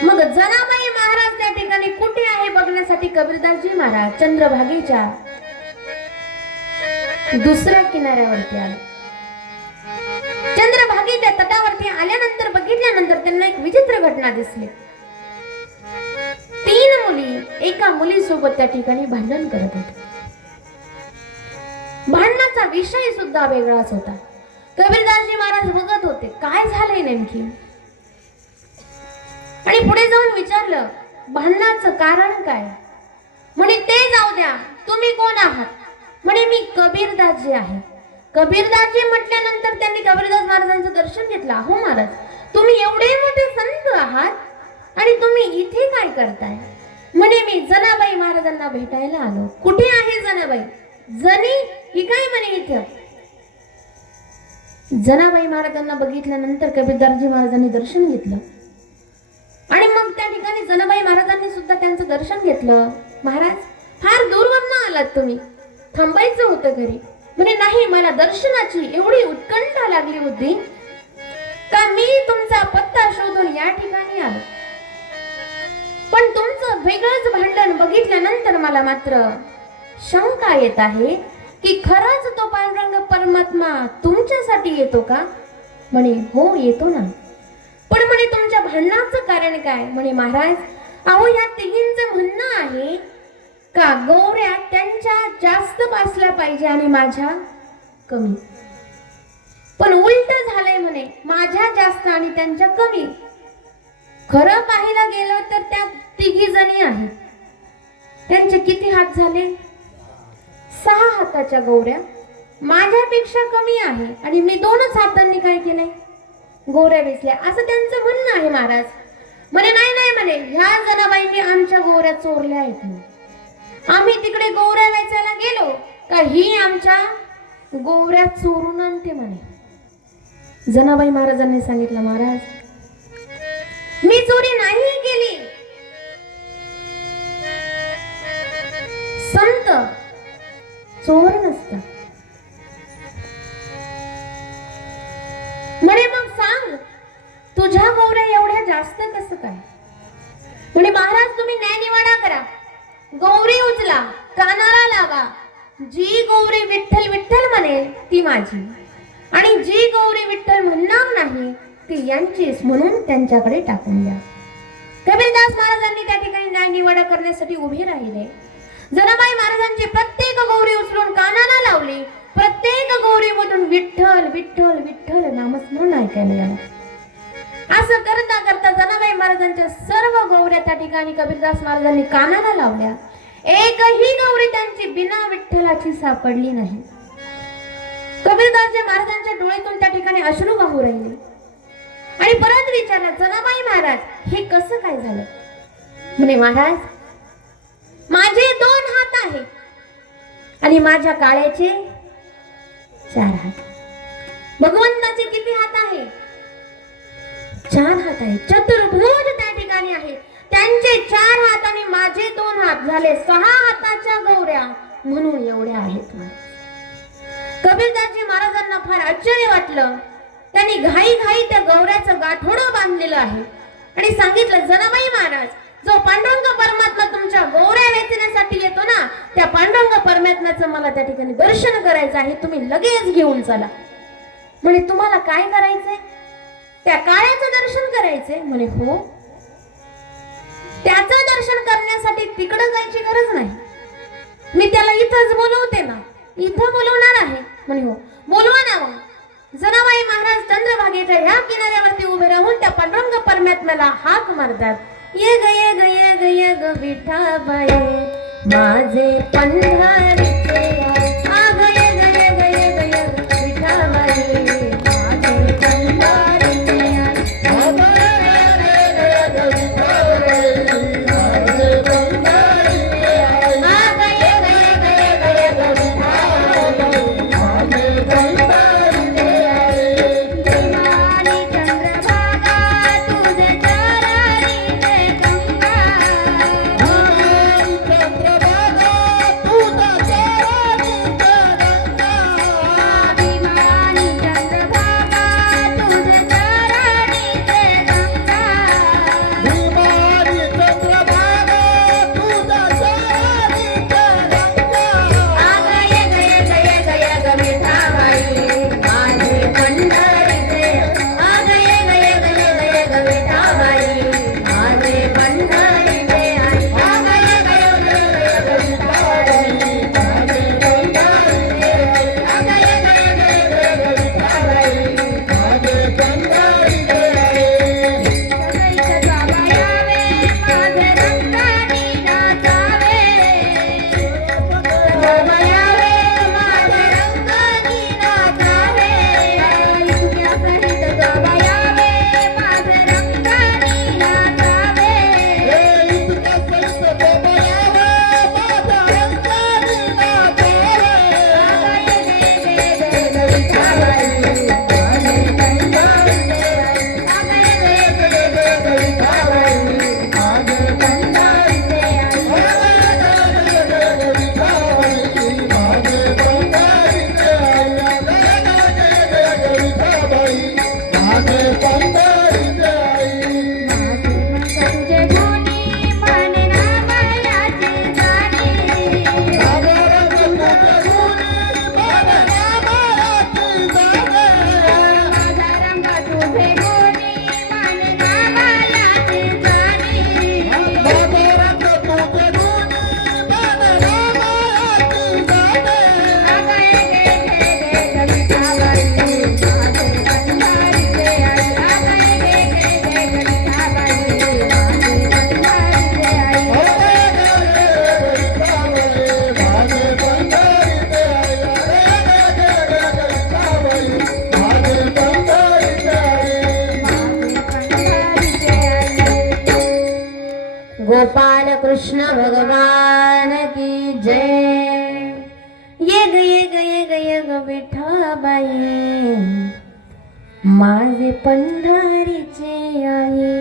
मग जनाबाई महाराज त्या ठिकाणी कुठे आहे बघण्यासाठी कबीरदासजी महाराज चंद्रभागेच्या दुसऱ्या किनाऱ्यावरती आले. चंद्रभागेच्या तटावरती आल्यानंतर बघितल्यानंतर त्यांना एक विचित्र घटना दिसली. 3 मुली एका मुलीसोबत त्या ठिकाणी भांडण करत होत्या. भांडणाचा विषय सुद्धा वेगळाच होता. कबीरदासजी महाराज बघत होते काय झालंय नेमकी. आणि पुढे जाऊन विचारलं, भांडणाचं कारण काय? म्हणे ते जाऊ द्या, तुम्ही कोण आहात? म्हणे मी कबीरदासजी आहे. कबीरदासजी म्हटल्यानंतर त्यांनी कबीरदास महाराजांचं दर्शन घेतलं. हो महाराज, तुम्ही एवढे मोठे संत आहात आणि तुम्ही इथे काय करताय? म्हणे मी जनाबाई महाराजांना भेटायला आलो. कुठे आहे जनाबाई? जनी ही काय म्हणे इथं. जनाबाई महाराजांना बघितल्यानंतर कबीरदासजी महाराजांनी दर्शन घेतलं. आणि मग त्या ठिकाणी जनाबाई महाराजांनी सुद्धा त्यांचं दर्शन घेतलं. महाराज फार दूरवरून आलात तुम्ही, थांबायचं होतं घरी. म्हणे नाही, मला दर्शनाची एवढी उत्कंठा लागली होती का मी तुमचा पत्ता शोधून या ठिकाणी आलो. पण तुमचं वेगळंच भांडण बघितल्यानंतर मला मात्र शंका येत आहे की खरंच तो पांडुरंग परमात्मा तुमच्यासाठी येतो का? म्हणे हो येतो ना. पण म्हणे तुमच्या भांडणाचं कारण काय? म्हणे महाराज, अहो या तिघींचं म्हणणं आहे का गौऱ्या त्यांच्या जास्त पासल्या पाहिजे आणि माझ्या कमी. पण उलट झालंय म्हणे, माझ्या जास्त आणि त्यांच्या कमी. खरं पाहायला गेलं तर त्या तिघी जणी आहेत. त्यांचे किती हात झाले? 6 हाताच्या गौऱ्या माझ्यापेक्षा कमी आहे आणि मी 2च हातांनी काय केलंय? गौऱ्या वेचल्या, असं त्यांचं म्हणणं आहे. महाराज म्हणे नाही नाही, म्हणे ह्या जनाबाईंनी आमच्या गौऱ्या चोरल्या आहेत. आम्ही तिकडे गौऱ्या वेचायला गेलो का ही आमच्या गौऱ्या चोरून आणते म्हणे. जनाबाई महाराजांनी सांगितलं, महाराज मी चोरी नाही केली. संत चोर नसता. म्हणे मग सांग, तुझ्या गौऱ्या एवढ्या जास्त कसं काय? म्हणे महाराज तुम्ही न्यायनिवाडा करा, गौरी उचला, कानाला लावा. जी गौरी विठ्ठल विठ्ठल म्हणेल ती माझी आणि जी गौरी विठ्ठल म्हणणार नाही ती यांचीच, म्हणून त्यांच्याकडे टाकून द्या. कबीरदास महाराजांनी त्या ठिकाणी न्यायनिवाडा करण्यासाठी उभे राहिले. जनाबाई महाराजांची प्रत्येक गौरी उचलून कानाला लावली. प्रत्येक गौरीमधून विठ्ठल विठ्ठल विठ्ठल नामस्मरण ऐकायला आलं. असं करता करता जनाबाई महाराजांच्या सर्व गौऱ्या त्या ठिकाणी कबीरदास महाराजांनी कानाला लावल्या. एकही गौरी त्यांची बिना विठ्ठलाची सापडली नाही. कबीरदासजी महाराजांच्या डोळ्यातून त्या ठिकाणी अश्रू वाहू राहिले आणि परत विचारलं, जनाबाई महाराज हे कसं काय झालं? म्हणे, महाराज माझे 2 हात आहे आणि माझ्या काळ्याचे 4 हात. भगवंताचे किती हात आहे? 4 हात आहे. चतुर्भुज त्या ठिकाणी आहे. त्यांचे 4 हात आणि माझे 2 हात झाले 6 हाताच्या गौऱ्या, म्हणून एवढ्या आहेत. कबीरदासजी महाराजांना फार आश्चर्य वाटलं. त्यांनी घाई घाई त्या गौऱ्याचं गाठोडं बांधलेलं आहे आणि सांगितलं, जनाबाई महाराज, जो पांडुरंग परमात्मा तुमच्या गौऱ्या वेचण्यासाठी येतो ना, त्या पांडुरंग परमात्म्याचं मला त्या ठिकाणी दर्शन करायचं आहे, तुम्ही लगेच घेऊन चला. म्हणे, तुम्हाला काय करायचंय? त्या काळ्याचं दर्शन करायचंय? म्हणे, हो. त्याचं दर्शन करण्यासाठी तिकडं जायची गरज नाही, मी त्याला इथंच बोलवते ना, इथं बोलवणार आहे. म्हणे, हो, बोलवा ना. मग जनाबाई महाराज चंद्रभागेच्या ह्या किनाऱ्यावरती उभे राहून त्या पांडुरंग परमात्म्याला हाक मारतात. ये ग ये ग ये ग ये ग विठाबाई माझे पंढरीचे आग, ये ग ये ग ये ग ये ग विठाबाई माझे पंढरीचे गोपाल कृष्ण भगवान की जय. ये ग ये ग ये ग ये ग विठाबाई माझे पंढरीचे आहे.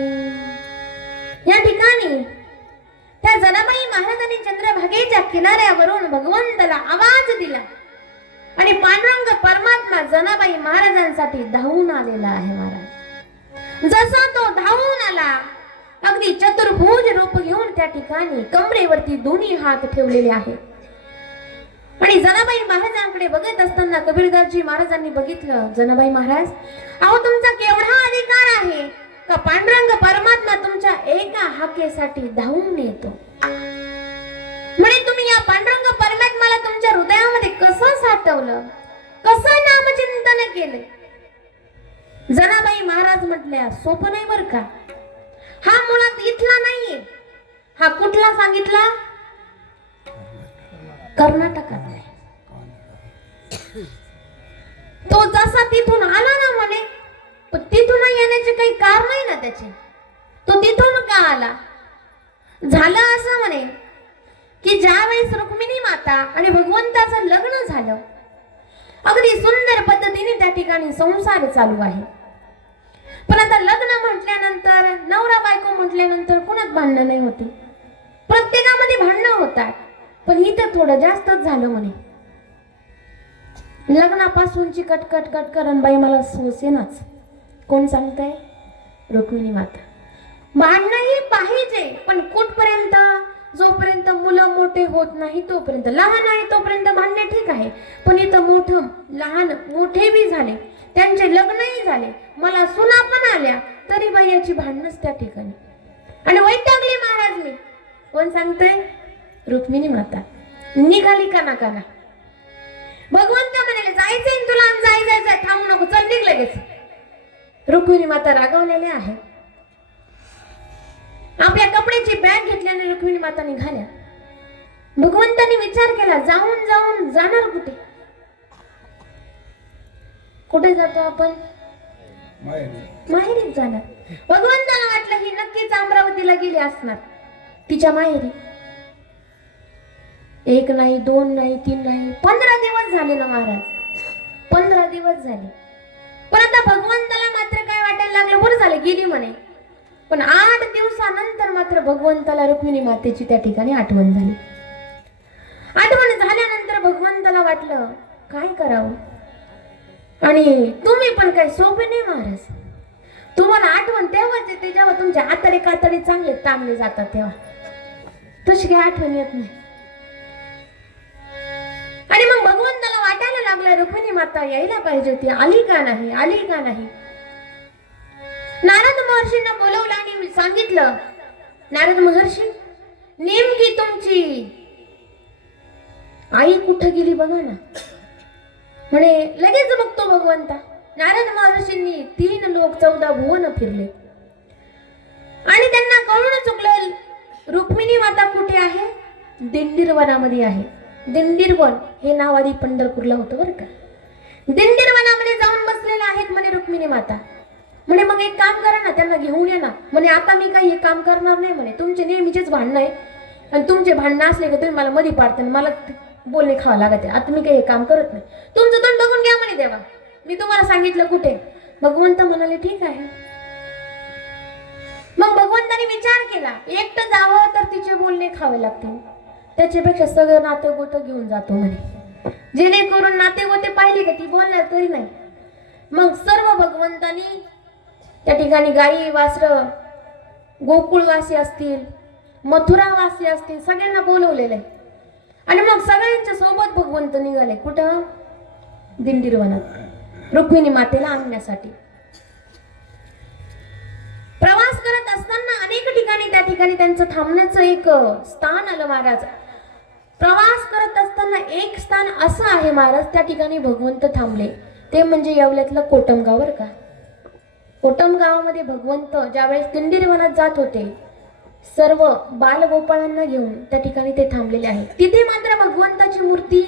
या ठिकाणी त्या जनाबाई महाराजांनी चंद्रभागेच्या किनाऱ्यावरून भगवंताला आवाज दिला आणि पांडुरंग परमात्मा जनाबाई महाराजांसाठी धावून आलेला आहे. महाराज जसा तो धावून आला, अगदी चतुर्भुज रूप घेऊन त्या ठिकाणी कमरेवरती 2 हात ठेवलेले आहेत आणि जनाबाई महाराजांकडे बघत असताना कबीरदासजी महाराजांनी बघितलं, जनाबाई महाराज, अहो तुमचा केवढा अधिकार आहे का पांडुरंग परमात्मा तुमच्या एका हाकेसाठी धावून येतो. म्हणे, तुम्ही या पांडुरंग परमात्म्याला तुमच्या हृदयामध्ये कसं साठवलं, कसं नामचिंतन केलं? जनाबाई महाराज म्हटल्या, सोपं नाही बर का. हा मुळात इथला नाहीये, हा कुठला सांगितला? कर्नाटकातला. तो जसा तिथून आला ना म्हणे, पण तिथून येण्याचे काही कारण नाही ना त्याचे. तो तिथून का आला? झालं असं म्हणे की ज्यावेळेस रुक्मिणी माता आणि भगवंताचं लग्न झालं, अगदी सुंदर पद्धतीने त्या ठिकाणी संसार चालू आहे. पण आता लग्न म्हटल्यानंतर, नवरा बायको म्हटल्यानंतर कुणात भांडणं नाही होती, प्रत्येकामध्ये भांडणं होतात. पण इथं थोडं जास्तच झालं म्हणे. लग्नापासूनची कटकट कटकरण बाई मला सोसेनाच. कोण सांगताय? रुक्मिणी माता. भांडणंही पाहिजे, पण कुठपर्यंत? जोपर्यंत मुलं मोठे होत नाही तोपर्यंत. लहान आहे तोपर्यंत भांडणे ठीक आहे, पण इथं मोठं लहान मोठे बी झाले, त्यांचे लग्नही झाले, मला सुना पण आल्या, तरी बाई याची भांडणच त्या ठिकाणी. आणि वैतागली महाराज मी. कोण सांगतंय? रुक्मिणी माता. निघाली काना काना. भगवंत म्हणाले जायचंय तुला, जायचंय, थांबू नको, चल निघ लगेच. रुक्मिणी माता रागावलेल्या आहे. आपल्या कपड्याची बॅग घेतल्याने रुक्मिणी माता निघाल्या. भगवंतानी विचार केला, जाऊन जाऊन जाणार कुठे? कुठे जातो आपण? माहेरीच जाणार. भगवंताला वाटलं ही नक्कीच अमरावतीला गेली असणार, तिच्या माहेरी. 1 नाही 2 नाही 3 नाही 15 दिवस झाले ना महाराज. 15 दिवस झाले. पण आता भगवंताला मात्र काय वाटायला लागलं, बरं झालं गेली म्हणे. पण 8 दिवसानंतर मात्र भगवंताला रुक्मिणी मातेची त्या ठिकाणी आठवण झाली. आठवण झाल्यानंतर भगवंताला वाटलं काय करावं. आणि तुम्ही पण काय सोपे नाही महाराज. तुम्हाला आठवण तेव्हाच येते जेव्हा तुमचे आतडे कातडे चांगले ताणले जातात तेव्हा. तशी काही आठवण येत नाही. आणि मग भगवंताला वाटायला लागला रुक्मिणी माता यायला पाहिजे होती, आली का नाही, आली का नाही. नारद महर्षींना बोलवलं आणि सांगितलं, नारद महर्षी नेमकी तुमची आई कुठं गेली बघा ना. म्हणे लगेच बघतो भगवंता. नारद महर्षींनी 3 लोक 14 भुवन फिरले आणि त्यांना कळून चुकलं रुक्मिणी माता कुठे आहे? दिंडीर वनामध्ये आहे. दिंडीर वन हे नाव आधी पंढरपूरला होतं बरं का. दिंडीर वनामध्ये जाऊन बसलेले आहेत म्हणे रुक्मिणी माता. म्हणे मग एक काम करा ना, त्यांना घेऊन या ना. म्हणे आता मी काही हे काम करणार नाही म्हणे, तुमचे नेहमीचेच भांडणं आहे आणि तुमचे भांडणं असले की तुम्ही मला मध्ये पाडता, मला बोलणे खावं लागते. आता मी काही हे काम करत नाही, तुमचं तोंड बघून घ्या म्हणे देवा, मी तुम्हाला सांगितलं कुठे. भगवंत म्हणाले ठीक आहे. मग भगवंताने विचार केला, एकटं जावं तर तिचे बोलणे खावे लागतील, त्याच्यापेक्षा सगळं नाते गोते घेऊन जातो म्हणे, जेणेकरून नाते गोते पाहिले का ती बोलणार तरी नाही. मग सर्व भगवंतानी त्या ठिकाणी गायी वासर गोकुळवासी असतील, मथुरावासी असतील, सगळ्यांना बोलवलेलं आहे. आणि मग सगळ्यांच्या सोबत भगवंत निघाले. कुठं? दिंडीर वनात रुक्मिणी मातेला आणण्यासाठी. प्रवास करत असताना अनेक ठिकाणी त्या ठिकाणी त्यांचं थांबण्याचं एक स्थान आलं महाराज. प्रवास करत असताना एक स्थान असं आहे महाराज, त्या ठिकाणी भगवंत थांबले, ते म्हणजे येवल्यातलं कोटमगाव बरं का. कोटमगावामध्ये भगवंत ज्यावेळेस दिंडीर वनात जात होते, सर्व बालगोपाळांना घेऊन त्या ठिकाणी ते थांबलेले आहेत. तिथे मात्र भगवंताची मूर्ती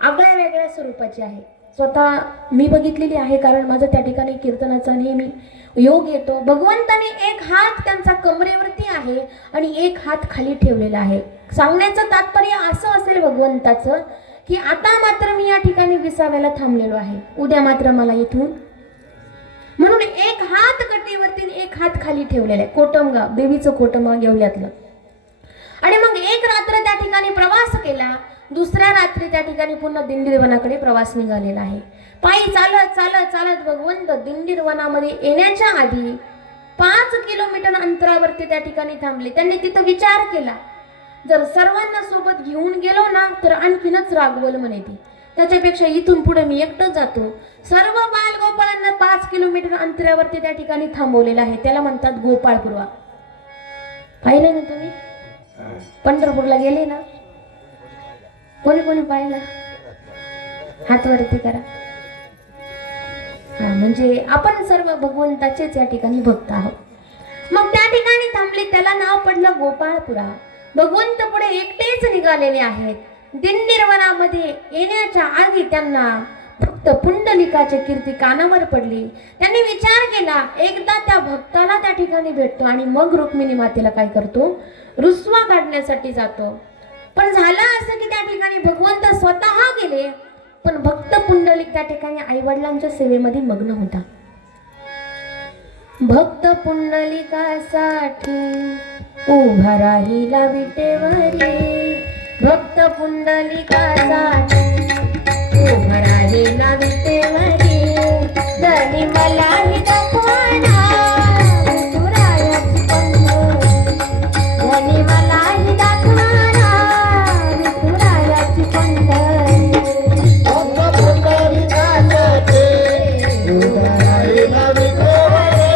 आगळ्या वेगळ्या स्वरूपाची आहे. स्वतः मी बघितलेली आहे, कारण माझं त्या ठिकाणी कीर्तनाचा नेहमी योग येतो. भगवंताने एक हात त्यांचा कमरेवरती आहे आणि एक हात खाली ठेवलेला आहे. सांगण्याचं तात्पर्य असं असेल भगवंताचं की आता मात्र मी या ठिकाणी विसाव्याला थांबलेलो आहे, उद्या मात्र मला इथून, म्हणून एक हात कटीवरती एक हात खाली ठेवलेला आहे. कोटमगाव, देवीचं कोटमगाव येवल्यातलं. आणि मग एक रात्र त्या ठिकाणी प्रवास केला, दुसऱ्या रात्री त्या ठिकाणी पुन्हा दिंडीर वनाकडे प्रवास निघालेला आहे. पायी चालत चालत चालत भगवंत दिंडीर वनामध्ये येण्याच्या आधी 5 किलोमीटर अंतरावरती त्या ठिकाणी थांबले. त्यांनी तिथं विचार केला, जर सर्वांना सोबत घेऊन गेलो ना तर आणखीनच रागवल म्हणे ती, त्याच्यापेक्षा इथून पुढे मी एकटं जातो. सर्व बालगोपाळांना 5 किलोमीटर अंतरावरती त्या ठिकाणी थांबवलेलं आहे. त्याला म्हणतात गोपाळपुरा. पाहिले ना तुम्ही? पंढरपूरला गेले ना? कोणी कोणी पाहिलं? हात वरती करा. म्हणजे आपण सर्व भगवंताचेच या ठिकाणी भक्त आहोत. मग त्या ठिकाणी थांबले, त्याला नाव पडलं गोपाळपुरा. भगवंत पुढे एकटेच निघालेले आहेत. दिंडीर वनामध्ये येण्याच्या आधी त्यांना फक्त भक्त पुंडलिकाची कीर्ती कानावर पडली. त्यांनी विचार केला, एकदा त्या भक्ताला त्या ठिकाणी भेटतो आणि मग रुक्मिणी मातेला काय करतो, रुसवा काढण्यासाठी जातो. पण झालं असं की त्या ठिकाणी भगवंत स्वतः गेले, पण भक्त पुंडलिक त्या ठिकाणी आई वडिलांच्या सेवेमध्ये मग्न होता. भक्त पुंडलिकासाठी उभा राहिला विटेवरी, भक्त पुंडलिकासाठी उभा राहिला विटेवरी, धनी मलाही दाखवाना विठुरायाची पंढरी, धनी मलाही दाखवाना विठुरायाची पंढरी. भक्त पुंडलिकासाठी उभा राहिला विठुराया,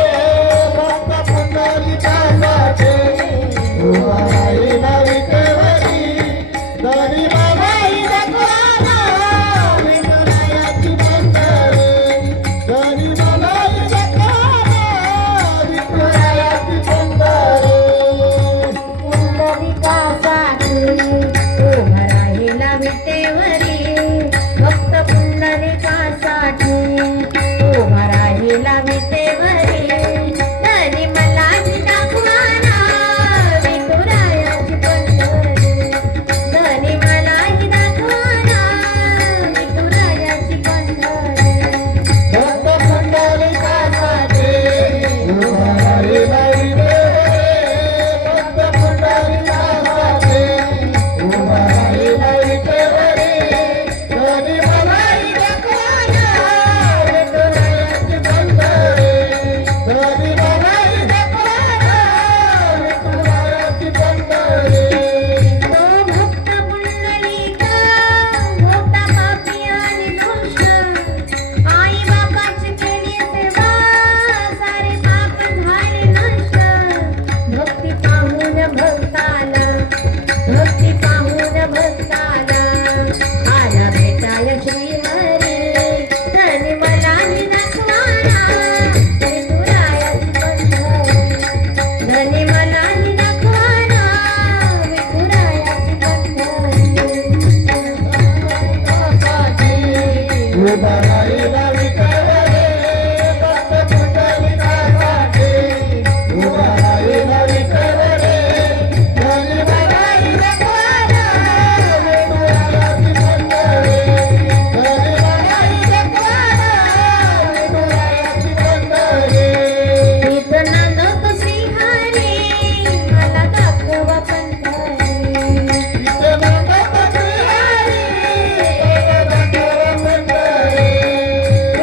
भक्त पुंडलिकासाठी उभा राहिला विठुराया, धनी मलाही दाखवाना विठुरायाची पंढरी, धनी मलाही दाखवाना विठुरायाची पंढरी. पुंडलिकासाठी उभा राहिला विटेवरी, भक्त पुंडलिकासाठी उभा राहिला विटेवरी, धनी मलाही दाखवाना विठुरायाची पंढरी, धनी मलाही दाखवाना विठुरायाची पंढरी. भक्त पुंडलिकासाठी उभा राहिला विठुराया, भक्त पुंडलिकासाठी उभा राहिला विठुराया, धनी मलाही दाखवाना विठुरायाची पंढरी, धनी मलाही दाखवाना विठुरायाची पंढरी. तो भक्त पुंडलिका होता पापी आणि दुष्ट, आई बापाची केली सेवा सारे पाप झाले नष्ट. भक्ती पाहून भक्ताला, भक्ती पाहून भक्ताला आला भेटाय श्रीहरी, धनी मलाही दाखवाना विठुरायाची पंढरी, धनी मलाही दाखवाना विठुरायाची पंढरी. उभा राहिला विठुराया, भक्त पुंडलिकासाठी उभा राहिला विठुराया, धनी मलाही दाखवाना विठुरायाची पंढरी, धनी मलाही दाखवाना विठुरायाची पंढरी. इतना नको श्रीहरी मला दाखवा पंढरी,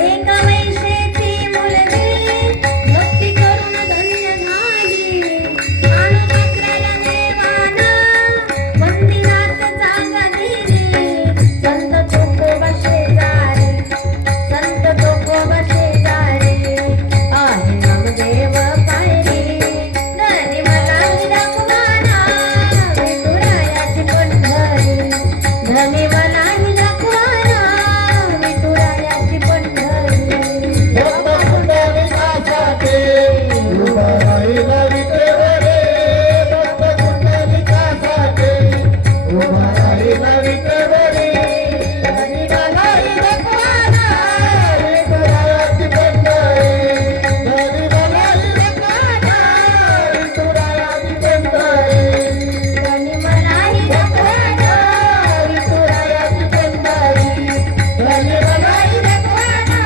एक वैशेची मुलगी भक्ती करून धन्य झाली, काळूपात्राला देवाना मंदिरात जागा दिली. संत तुकोबा शेजारी, संत तुकोबा शेजारी आहे नामदेव पायरी, धनी मलाही दाखवाना विठुरायाची पंढरी, धनी मलाही दाखवाना विठुरायाची पंढरी. भक्त पुंडलिकासाठी उभा राहिला विठुराया, भक्त पुंडलिकासाठी उभा राहिला विठुराया, धनी मलाही दाखवाना विठुरायाची पंढरी, धनी मलाही दाखवाना विठुरायाची पंढरी. धनी मलाही दाखवाना विठुरायाची पंढरी, धनी मलाही दाखवाना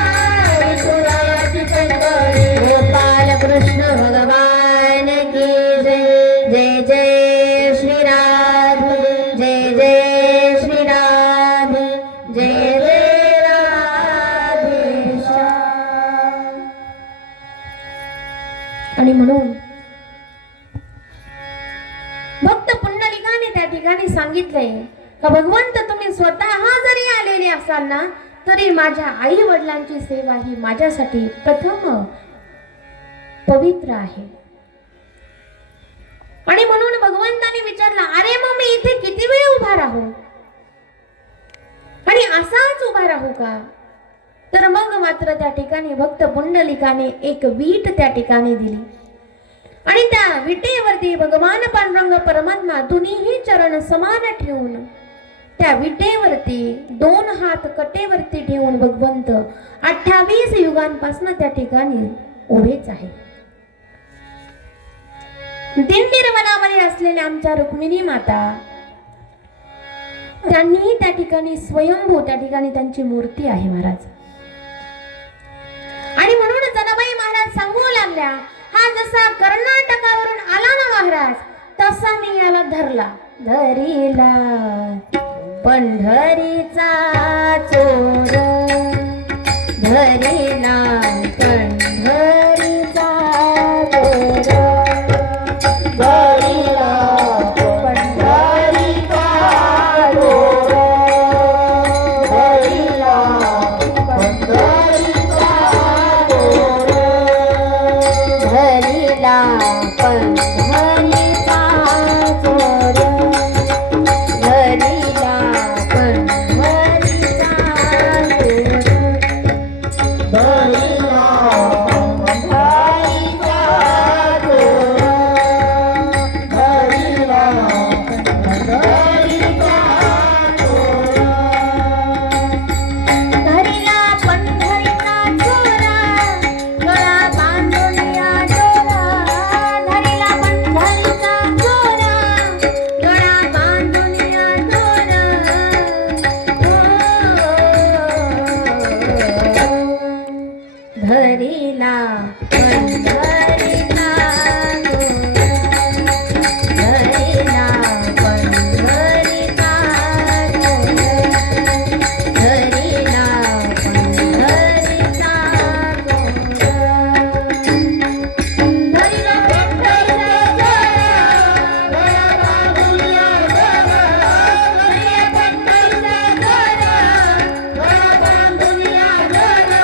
विठुरायाची पंढरी. गोपाल कृष्ण भगवान की जय. जय जय श्री राधे, जय जय श्री राधे, जय जय राधे श्याम. आणि म्हणून भक्त पुंडलिकाने त्या ठिकाणी सांगितलंय का भगवंत तुम्ही स्वतः जरी आलेले असाल ना, तरी माझ्या आई वडिलांची सेवा ही माझ्यासाठी प्रथम पवित्र आहे. आणि म्हणून भगवंताने विचारला, अरे मग मी इथे किती वेळ उभा राहू आणि असाच उभा राहू का? तर मग मात्र त्या ठिकाणी भक्त पुंडलिकाने एक वीट त्या ठिकाणी दिली आणि त्या विटेवरती भगवान पांडुरंग परमात्मा दोन्हीही चरण समान ठेवून त्या विटेवरती 2 हात कटेवरती ठेवून भगवंत 28 युगांपासून त्या ठिकाणी उभेच आहे. दिंडीर वनामध्ये असलेल्या आमच्या रुक्मिणी माता त्यांनी त्या ठिकाणी स्वयंभू त्या ठिकाणी त्यांची मूर्ती आहे महाराज. आणि म्हणून जनाबाई महाराज सांगू लागल्या, हा जसा कर्नाटकावरून आला ना महाराज तसा मी याला धरीला पंढरीचा चोर, धरीला पंढरीचा चोर, धरीला पंढरीचा चोर, धरीला पंढरीचा चोर, धरीला पंढरीचा चोर, धरीला पंढरीचा चोर. धरीला पंढरीचा चोर, धरीला पंढरीचा चोर. धरीला पंढरीचा चोरा, गळा बांधून या चोरा, धरीला पंढरीचा चोरा, गळा बांधून या चोरा. धरीला पंढरीचा चोरा, धरीला पंढरीचा चोरा, धरीला पंढरीचा चोरा. धरीला पंढरीचा चोरा, गळा बांधून या चोरा, धरीला पंढरीचा चोरा, गळा बांधून या चोरा.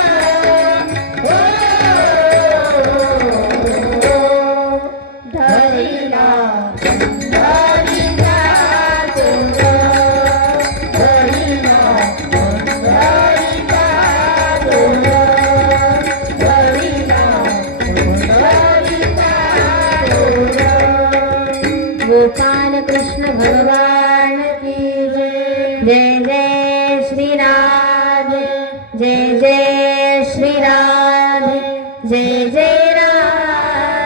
धरीला पंढरीचा चोर, धरीला पंढरीचा चोर, धरीला पंढरीचा चोर. गोपाल कृष्ण भगवान की जय. जय जय श्री राधे, जय जय श्री राधे, जय जय राधेश्याम.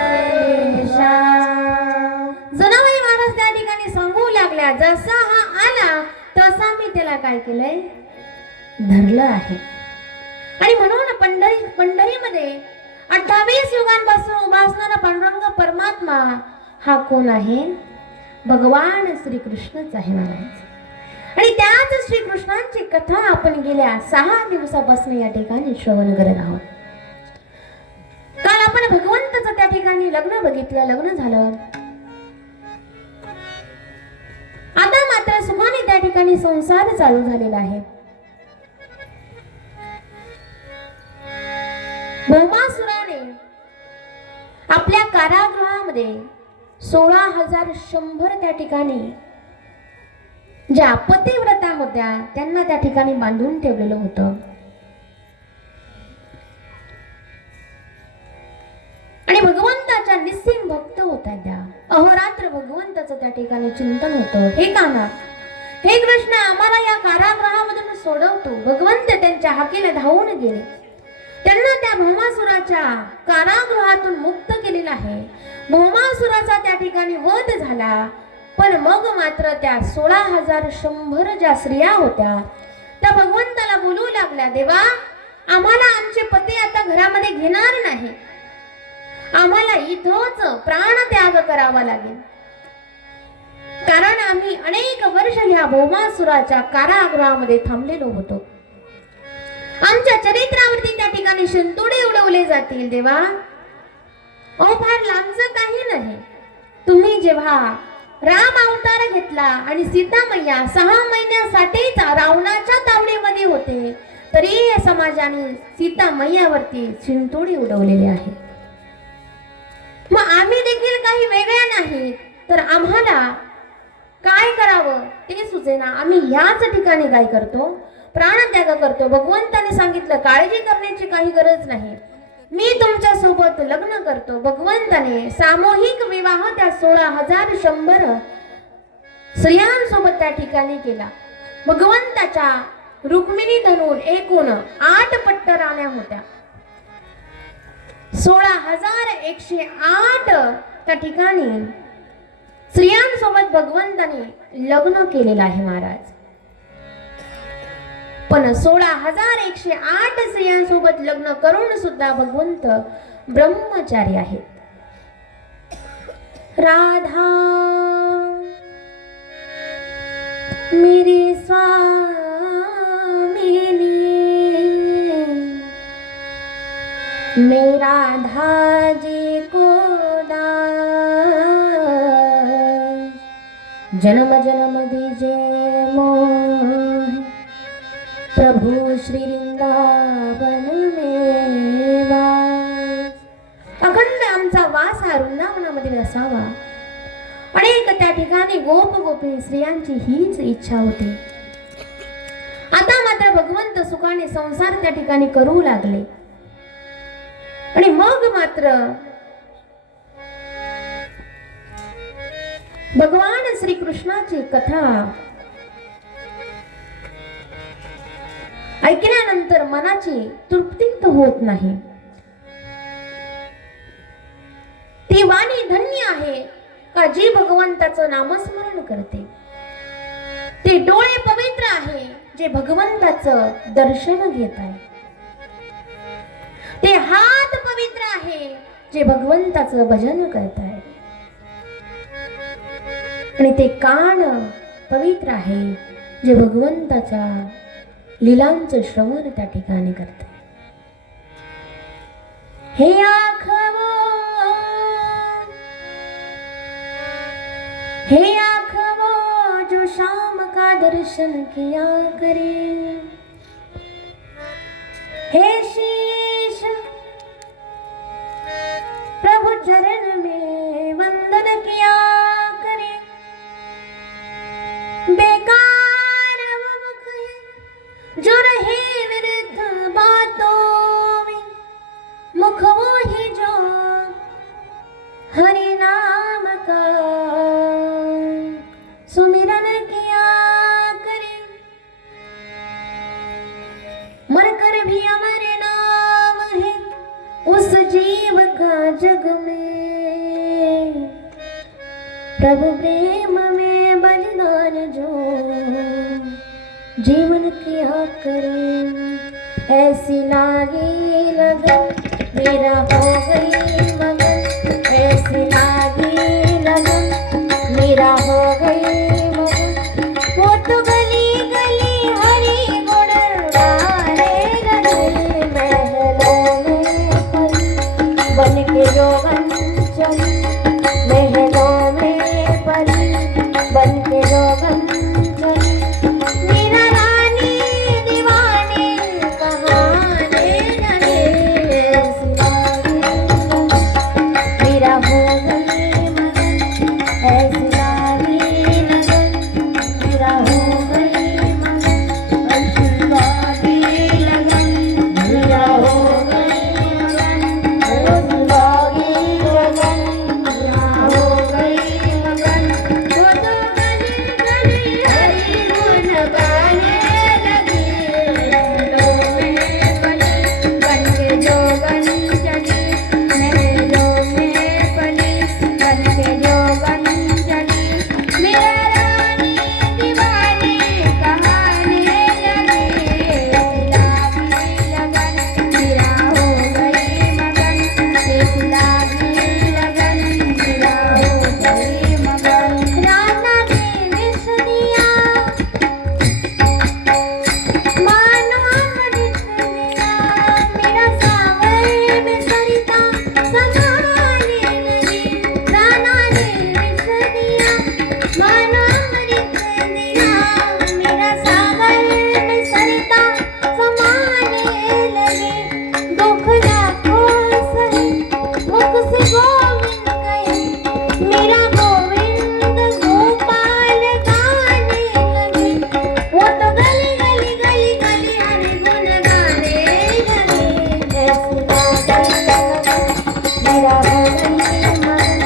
जनाबाई महाराज त्या ठिकाणी सांगू लागल्या, जसा हा आला तसा मी त्याला काय केलंय, धरलं आहे. आणि म्हणून पंढरीमध्ये 28 युगांपासून उभा असणारा पांडुरंग परमात्मा हा कोण आहे, भगवान श्रीकृष्णच आहे महाराज. आणि त्याच श्रीकृष्णांची कथा आपण गेल्या 6 दिवसापासून या ठिकाणी श्रवण करत आहोत. काल आपण भगवंताचं त्या ठिकाणी लग्न बघितलं, लग्न झालं. आता मात्र सुखाने त्या ठिकाणी संसार चालू झालेला आहे. भौमासुराने आपल्या कारागृहामध्ये 16,100 त्या ठिकाणी ज्या पतिव्रता होत्या त्यांना त्या ठिकाणी बांधून ठेवलेलं होतं. आणि भगवंताच्या निस्सीम भक्त होत्या त्या. अहोरात्र भगवंताचं त्या ठिकाणी चिंतन होतं. हे काना, हे कृष्ण, आम्हाला या कारागृहामधून सोडवतो. भगवंत त्यांच्या हाकेला धावून गेले. त्यांना त्या भौमासुराच्या कारागृहातून मुक्त केलेलं आहे. भौमासुराचा त्या ठिकाणी वध झाला. पण मग मात्र त्या 16,100 ज्या स्त्रिया होत्या त्या भगवंताला बोलू लागल्या, देवा, आम्हाला आमचे पती आता घरामध्ये घेणार नाही. आम्हाला इथंच प्राणत्याग करावा लागेल. कारण आम्ही अनेक वर्ष ह्या भौमासुराच्या कारागृहामध्ये थांबलेलो होतो. आमच्या चरित्रावरती त्या ठिकाणी शिंतोडे उडवले जातील. देवा, अहो, फार लांबचं काही नाही. तुम्ही जेव्हा राम अवतार घेतला आणि सीता मैया 6 महिन्यासाठीच रावणाच्या तावडीमध्ये होते, तरी समाजाने सीता मैयावरती शिंतोडे उडवलेले आहे. मग आम्ही देखील काही वेगळ्या नाही, तर आम्हाला काय करावं ते सुचेना. आम्ही ह्याच ठिकाणी काय करतो, प्राणत्याग करतो. भगवंताने सांगितलं, काळजी करण्याची काही गरज नाही, मी तुमच्या सोबत लग्न करतो. भगवंताने सामूहिक विवाह त्या 16,100 स्त्रियांसोबत त्या ठिकाणी केला. भगवंताच्या रुक्मिणी धरून एकूण 8 पट्ट राण्या होत्या. 16,108 त्या ठिकाणी स्त्रियांसोबत भगवंताने लग्न केलेलं आहे महाराज. पण 16,108 स्त्रियांसोबत लग्न करून सुद्धा भगवंत ब्रह्मचारी आहेत. राधा मेरी स्वामिनी, मैं राधा जी को दास, जन्म जन्म दीजे मोह, प्रभु श्री वृंदावन में वास. अखंड आमचा वास हा वृंदावनामध्ये असावा. अनेक त्या ठिकाणी गोप गोपी स्त्रियांची हीच इच्छा होती. आता मात्र भगवंत सुखाने संसार त्या ठिकाणी करू लागले. आणि मग मात्र भगवान श्रीकृष्णाची कथा ऐकल्यानंतर मनाची तृप्ती होत नाही. ती वाणी धन्य आहे का जी भगवंताचं नामस्मरण करते. ते डोळे पवित्र आहे जे भगवंताचं दर्शन घेत आहे. ते हात पवित्र आहे जे भगवंताचं भजन करत आहे. आणि ते कान पवित्र आहे जे भगवंताच्या लीलांचं श्रवण त्या ठिकाणी करते. हे आखवो, हे आखवो जो शाम का दर्शन किया करे, हे शीश प्रभु चरण में वंदन किया करे. बेकार वो मुख है जो रहे व्यर्थ बातों में, मुख वो ही जो हरि नाम का सुमिरन किया करे. मर कर भी अमर नाम है उस जीव का जग में, प्रभु प्रेम में बलिदान जो जीवन किया करे. ऐसी लागी लगन मेरा हो गई मगन, ऐसी लागी लगन मेरा हो गई मगन. वो तो गली गली हरी गुण गाने लगे, महलों में पली बन के जोगन चली, महलों में पली बन के जोगन चली. मेरा रानी दीवाने कहाने लगे, ऐसी लागी लगन मेरा हो गई मगन, ऐसी लागी लगन मेरा हो गई मगन, ऐसी लागी लगन मेरा हो गई मगन, ऐसी लागी लगन मेरा हो गई मगन. वो तो गली गली हरि गुण गाने लगी, महलों में पली बन के जोगन चली, महलों में पली बन के जोगन चली. मेरा रानी दीवाने कहाने लगे, लागी लगन मेरा हो गई मगन, एक लागी लगन मेरा हो गई मगन. राधा ने विष दिया मानो अमृत दिया, मेरा सागर में सरिता समाने लगी. राधा ने विष दिया मानो अमृत दिया, मेरा सागर में सरिता समाने लगी. दुख लाखों सही मुख से गोविंद कहे, मेरा गोविंद गोपाल गाने लगे. वो तो गली गली गली गली हरि गुण गाने लगे, ऐसी लागी लगन मेरा हो गई मगन,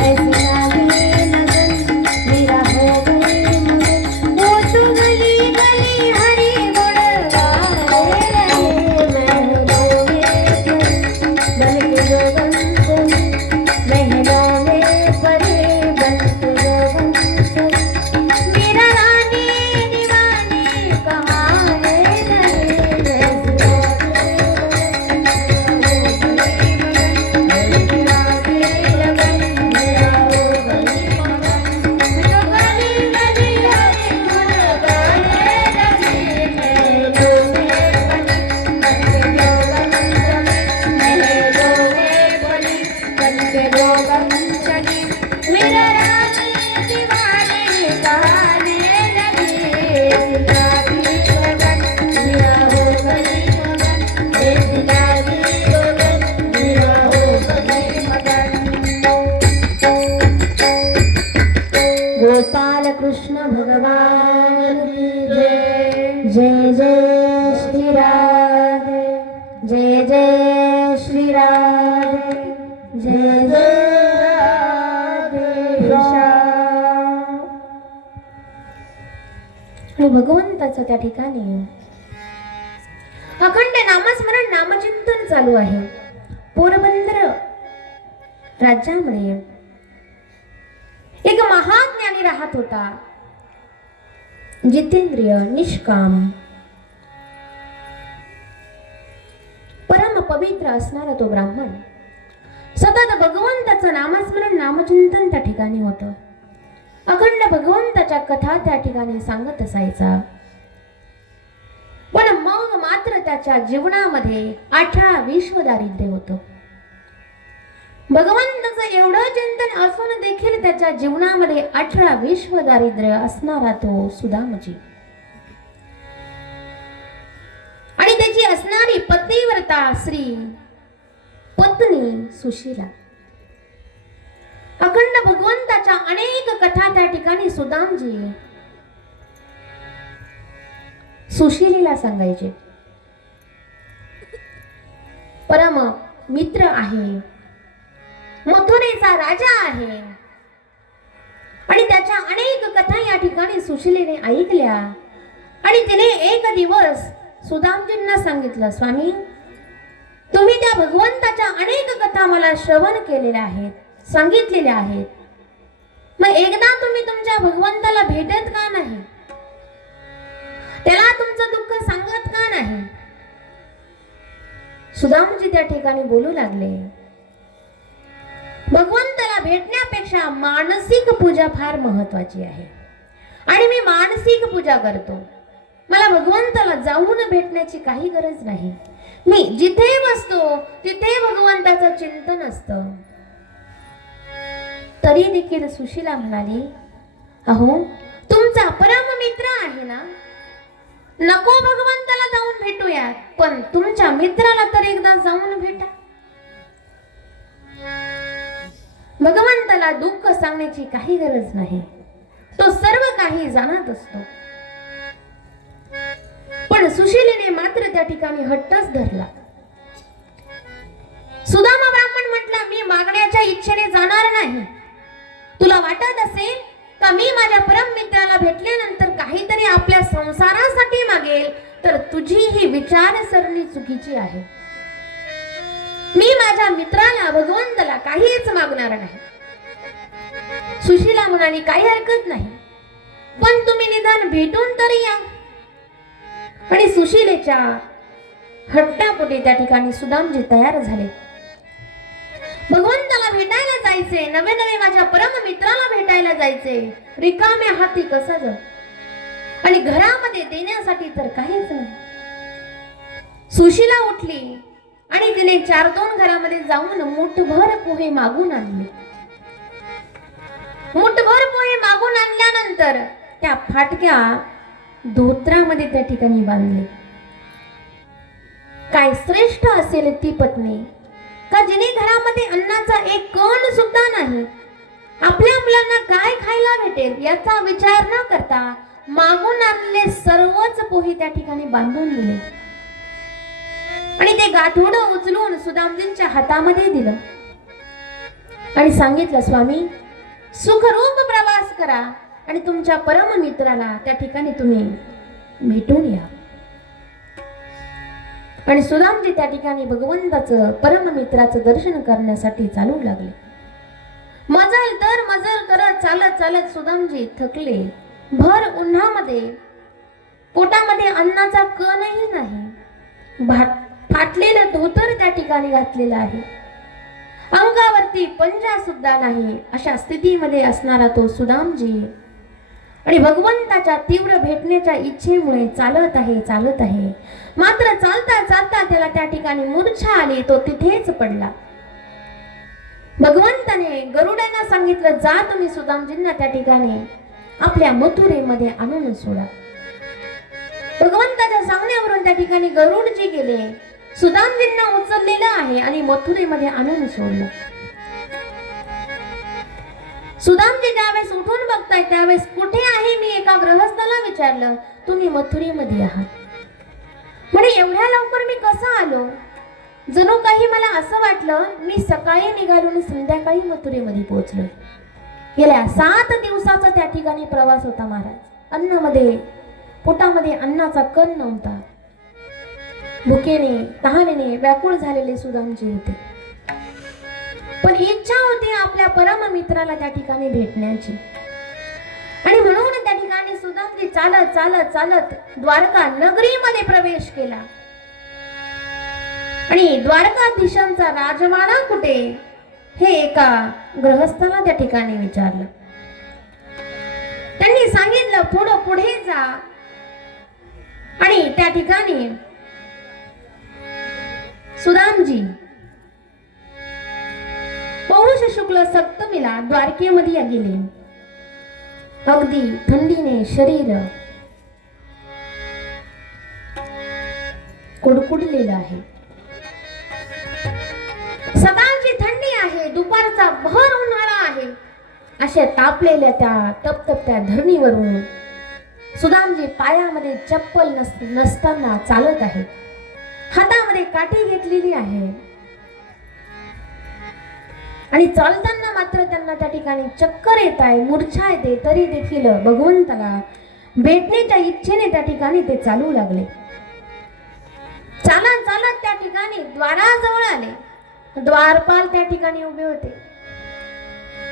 ऐसी लागी लगन मेरा हो गई मगन. वो तो गली गली लागी गगन मीरा हो कधी मगन गोपाल कृष्ण भगवान की जय जय जय श्री राधे जय जय श्री राधे जय जय राधे श्याम. आणि भगवंताचं त्या ठिकाणी अखंड नामस्मरण नामचिंतन चालू आहे. पोरबंदर राज्यामध्ये एक महाज्ञानी राहत होता. जितेंद्रिय, निष्काम, परम पवित्र असणारा तो ब्राह्मण सतत भगवंताचं नामस्मरण नामचिंतन त्या ठिकाणी होतं. अखंड भगवंताच्या कथा त्या ठिकाणी सांगत असायचा. पण मग मात्र त्याच्या जीवनामध्ये 18 विश्व दारिद्र्य होतं. भगवंताचं एवढं चिंतन असून देखील त्याच्या जीवनामध्ये 18 विश्व दारिद्र्य असणारा तो सुदामजी आणि त्याची असणारी पतिव्रता श्री पत्नी सुशीला. अखंड भगवंताच्या अनेक कथा त्या ठिकाणी सुदामजी सुशीलेला सांगायचे. परम मित्र आहे, मथुरेचा राजा आहे आणि त्याच्या अनेक कथा या ठिकाणी सुशीलेने ऐकल्या. आणि तिने एक दिवस सुदामजींना सांगितलं, स्वामी तुम्ही त्या भगवंताच्या अनेक कथा मला श्रवण केलेल्या आहेत, सांगितलेल्या आहेत, मग एकदा तुम्ही तुमच्या भगवंताला भेटत का नाही, त्याला तुमचं दुःख सांगत का नाही. सुदामजी त्या ठिकाणी बोलू लागले, भगवंताला भेटण्यापेक्षा मानसिक पूजा फार महत्वाची आहे आणि मी मानसिक पूजा करतो. मला भगवंताला जाऊन भेटण्याची काही गरज नाही. मी जिथे बसतो तिथे भगवंताचं चिंतन असतं. तरी देखील सुशीला म्हणाली, अहो तुमचा परम मित्र आहे ना, नको भगवंताला जाऊन भेटूया, पण तुमच्या मित्राला तर एकदा जाऊन भेटा. भगवंताला दुःख सांगण्याची काही गरज नाही, तो सर्व काही जाणत असतो. पण सुशीलेने मात्र त्या ठिकाणी हट्टच धरला. सुदामा ब्राह्मण म्हटला, मी मागण्याच्या इच्छेने जाणार नाही. तुला वाटत असेल का मी माझ्या परम मित्राला भेटल्यानंतर काहीतरी आपल्या संसारासाठी मागेल, तर तुझी ही विचारसरणी चुकीची आहे. मी माझ्या मित्राला भगवंताला काहीच मागणार नाही. सुशीला म्हणाली, काही हरकत नाही, पण तुम्ही निदान भेटून तरी या. आणि सुशीलेच्या हट्टापोटी त्या ठिकाणी सुदामजी तयार झाले. भगवंताला भेटायला जायचे, नवे नवे माझ्या परम मित्राला भेटायला जायचे, रिकाम्या हाती कसं जाऊ, आणि घरामध्ये देण्यासाठी तर काहीच नाही. सुशीला उठली आणि तिने 4-2 घरामध्ये जाऊन मुठभर पोहे मागून आणले. मुठभर पोहे मागून आणल्यानंतर त्या फाटक्या धोत्रामध्ये त्या ठिकाणी बांधले. काय श्रेष्ठ असेल ती पत्नी का जिने घरामध्ये अन्नाचा एक कण सुद्धा नाही, आपल्या मुलांना काय खायला भेटेल याचा विचार न करता मागून आणले सर्वच पोहे त्या ठिकाणी बांधून दिले आणि ते गाठोडं उचलून सुदामजींच्या हातामध्ये दिलं आणि सांगितलं, स्वामी सुखरूप प्रवास करा आणि तुमच्या परम मित्राला त्या ठिकाणी तुम्ही भेटून या. आणि सुदामजी त्या ठिकाणी भगवंताचं परम मित्राचं दर्शन करण्यासाठी चालू लागले. मजल दर मजल करत चालत चालत सुदामजी थकले. भर उन्हामध्ये पोटामध्ये अन्नाचा कणही नाही, फाटलेलं धोतर त्या ठिकाणी घातलेलं आहे, अंगावरती पंजा सुद्धा नाही, अशा स्थितीमध्ये असणारा तो सुदामजी आणि भगवंताच्या तीव्र भेटण्याच्या इच्छेमुळे चालत आहे. मात्र चालता चालता त्याला त्या ठिकाणी मूर्छा आली, तो तिथेच पडला. भगवंताने गरुडांना सांगितलं, जा तुम्ही सुदामजींना त्या ठिकाणी आपल्या मथुरेमध्ये आणून सोडा. भगवंताच्या सांगण्यावरून त्या ठिकाणी गरुडजी गेले, सुदामजींना उचललेलं आहे आणि मथुरेमध्ये आणून सोडलं. सुदामजी ज्यावेळेस उठून बघताय त्यावेळेस कुठे आहे मी एका गृहस्थाला विचारलं, तुम्ही मथुरेमध्ये आहात. म्हणे एवढ्या लवकर मी कसं आलो? जणू काही मला असं वाटलं मी सकाळी निघालो आणि संध्याकाळी मथुरेमध्ये पोहोचलो. गेल्या 7 दिवसाचा त्या ठिकाणी प्रवास होता महाराज. अन्नामध्ये पोटामध्ये अन्नाचा कण नव्हता. भुकेने तहानेने व्याकुळ झालेले सुदामजी होते. पण इच्छा होती आपल्या परम मित्राला त्या ठिकाणी भेटण्याची. आणि म्हणून त्या ठिकाणी सुदामजी चालत चालत चालत द्वारका नगरीमध्ये प्रवेश केला. आणि द्वारकाधीशांचा राजवाडा कुठे हे एका गृहस्थाला त्या ठिकाणी विचारलं. त्यांनी सांगितलं पुढे जा. आणि त्या ठिकाणी सुदामजी पौष शुक्ल सप्तमीला द्वारकेमध्ये गेले. अगदी थंडीने शरीर कुडकुडलेलं आहे. सकाळची थंडी आहे, दुपारचा भर उन्हाळा आहे. अशा तापलेल्या त्या तपतप्या धरणीवरून सुदामजी पायामध्ये चप्पल नसताना चालत आहे. हातामध्ये काठी घेतलेली आहे आणि चालताना मात्र त्यांना त्या ठिकाणी चक्कर येत आहे, मूर्छा येते. तरी देखील भगवंताला भेटण्याच्या इच्छेने त्या ठिकाणी ते चालू लागले. चालत चालत त्या ठिकाणी द्वाराजवळ आले. द्वारपाल त्या ठिकाणी उभे होते.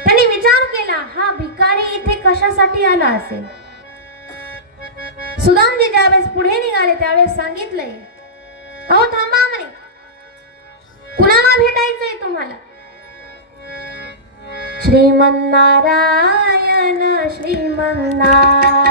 त्यांनी विचार केला, हा भिकारी इथे कशासाठी आला असेल? सुदामजी ज्यावेळेस पुढे निघाले त्यावेळेस सांगितलंय, अहो थांबा म्हणे, कुणाला भेटायचंय तुम्हाला? श्रीमन्नारायण श्रीमन्नारायण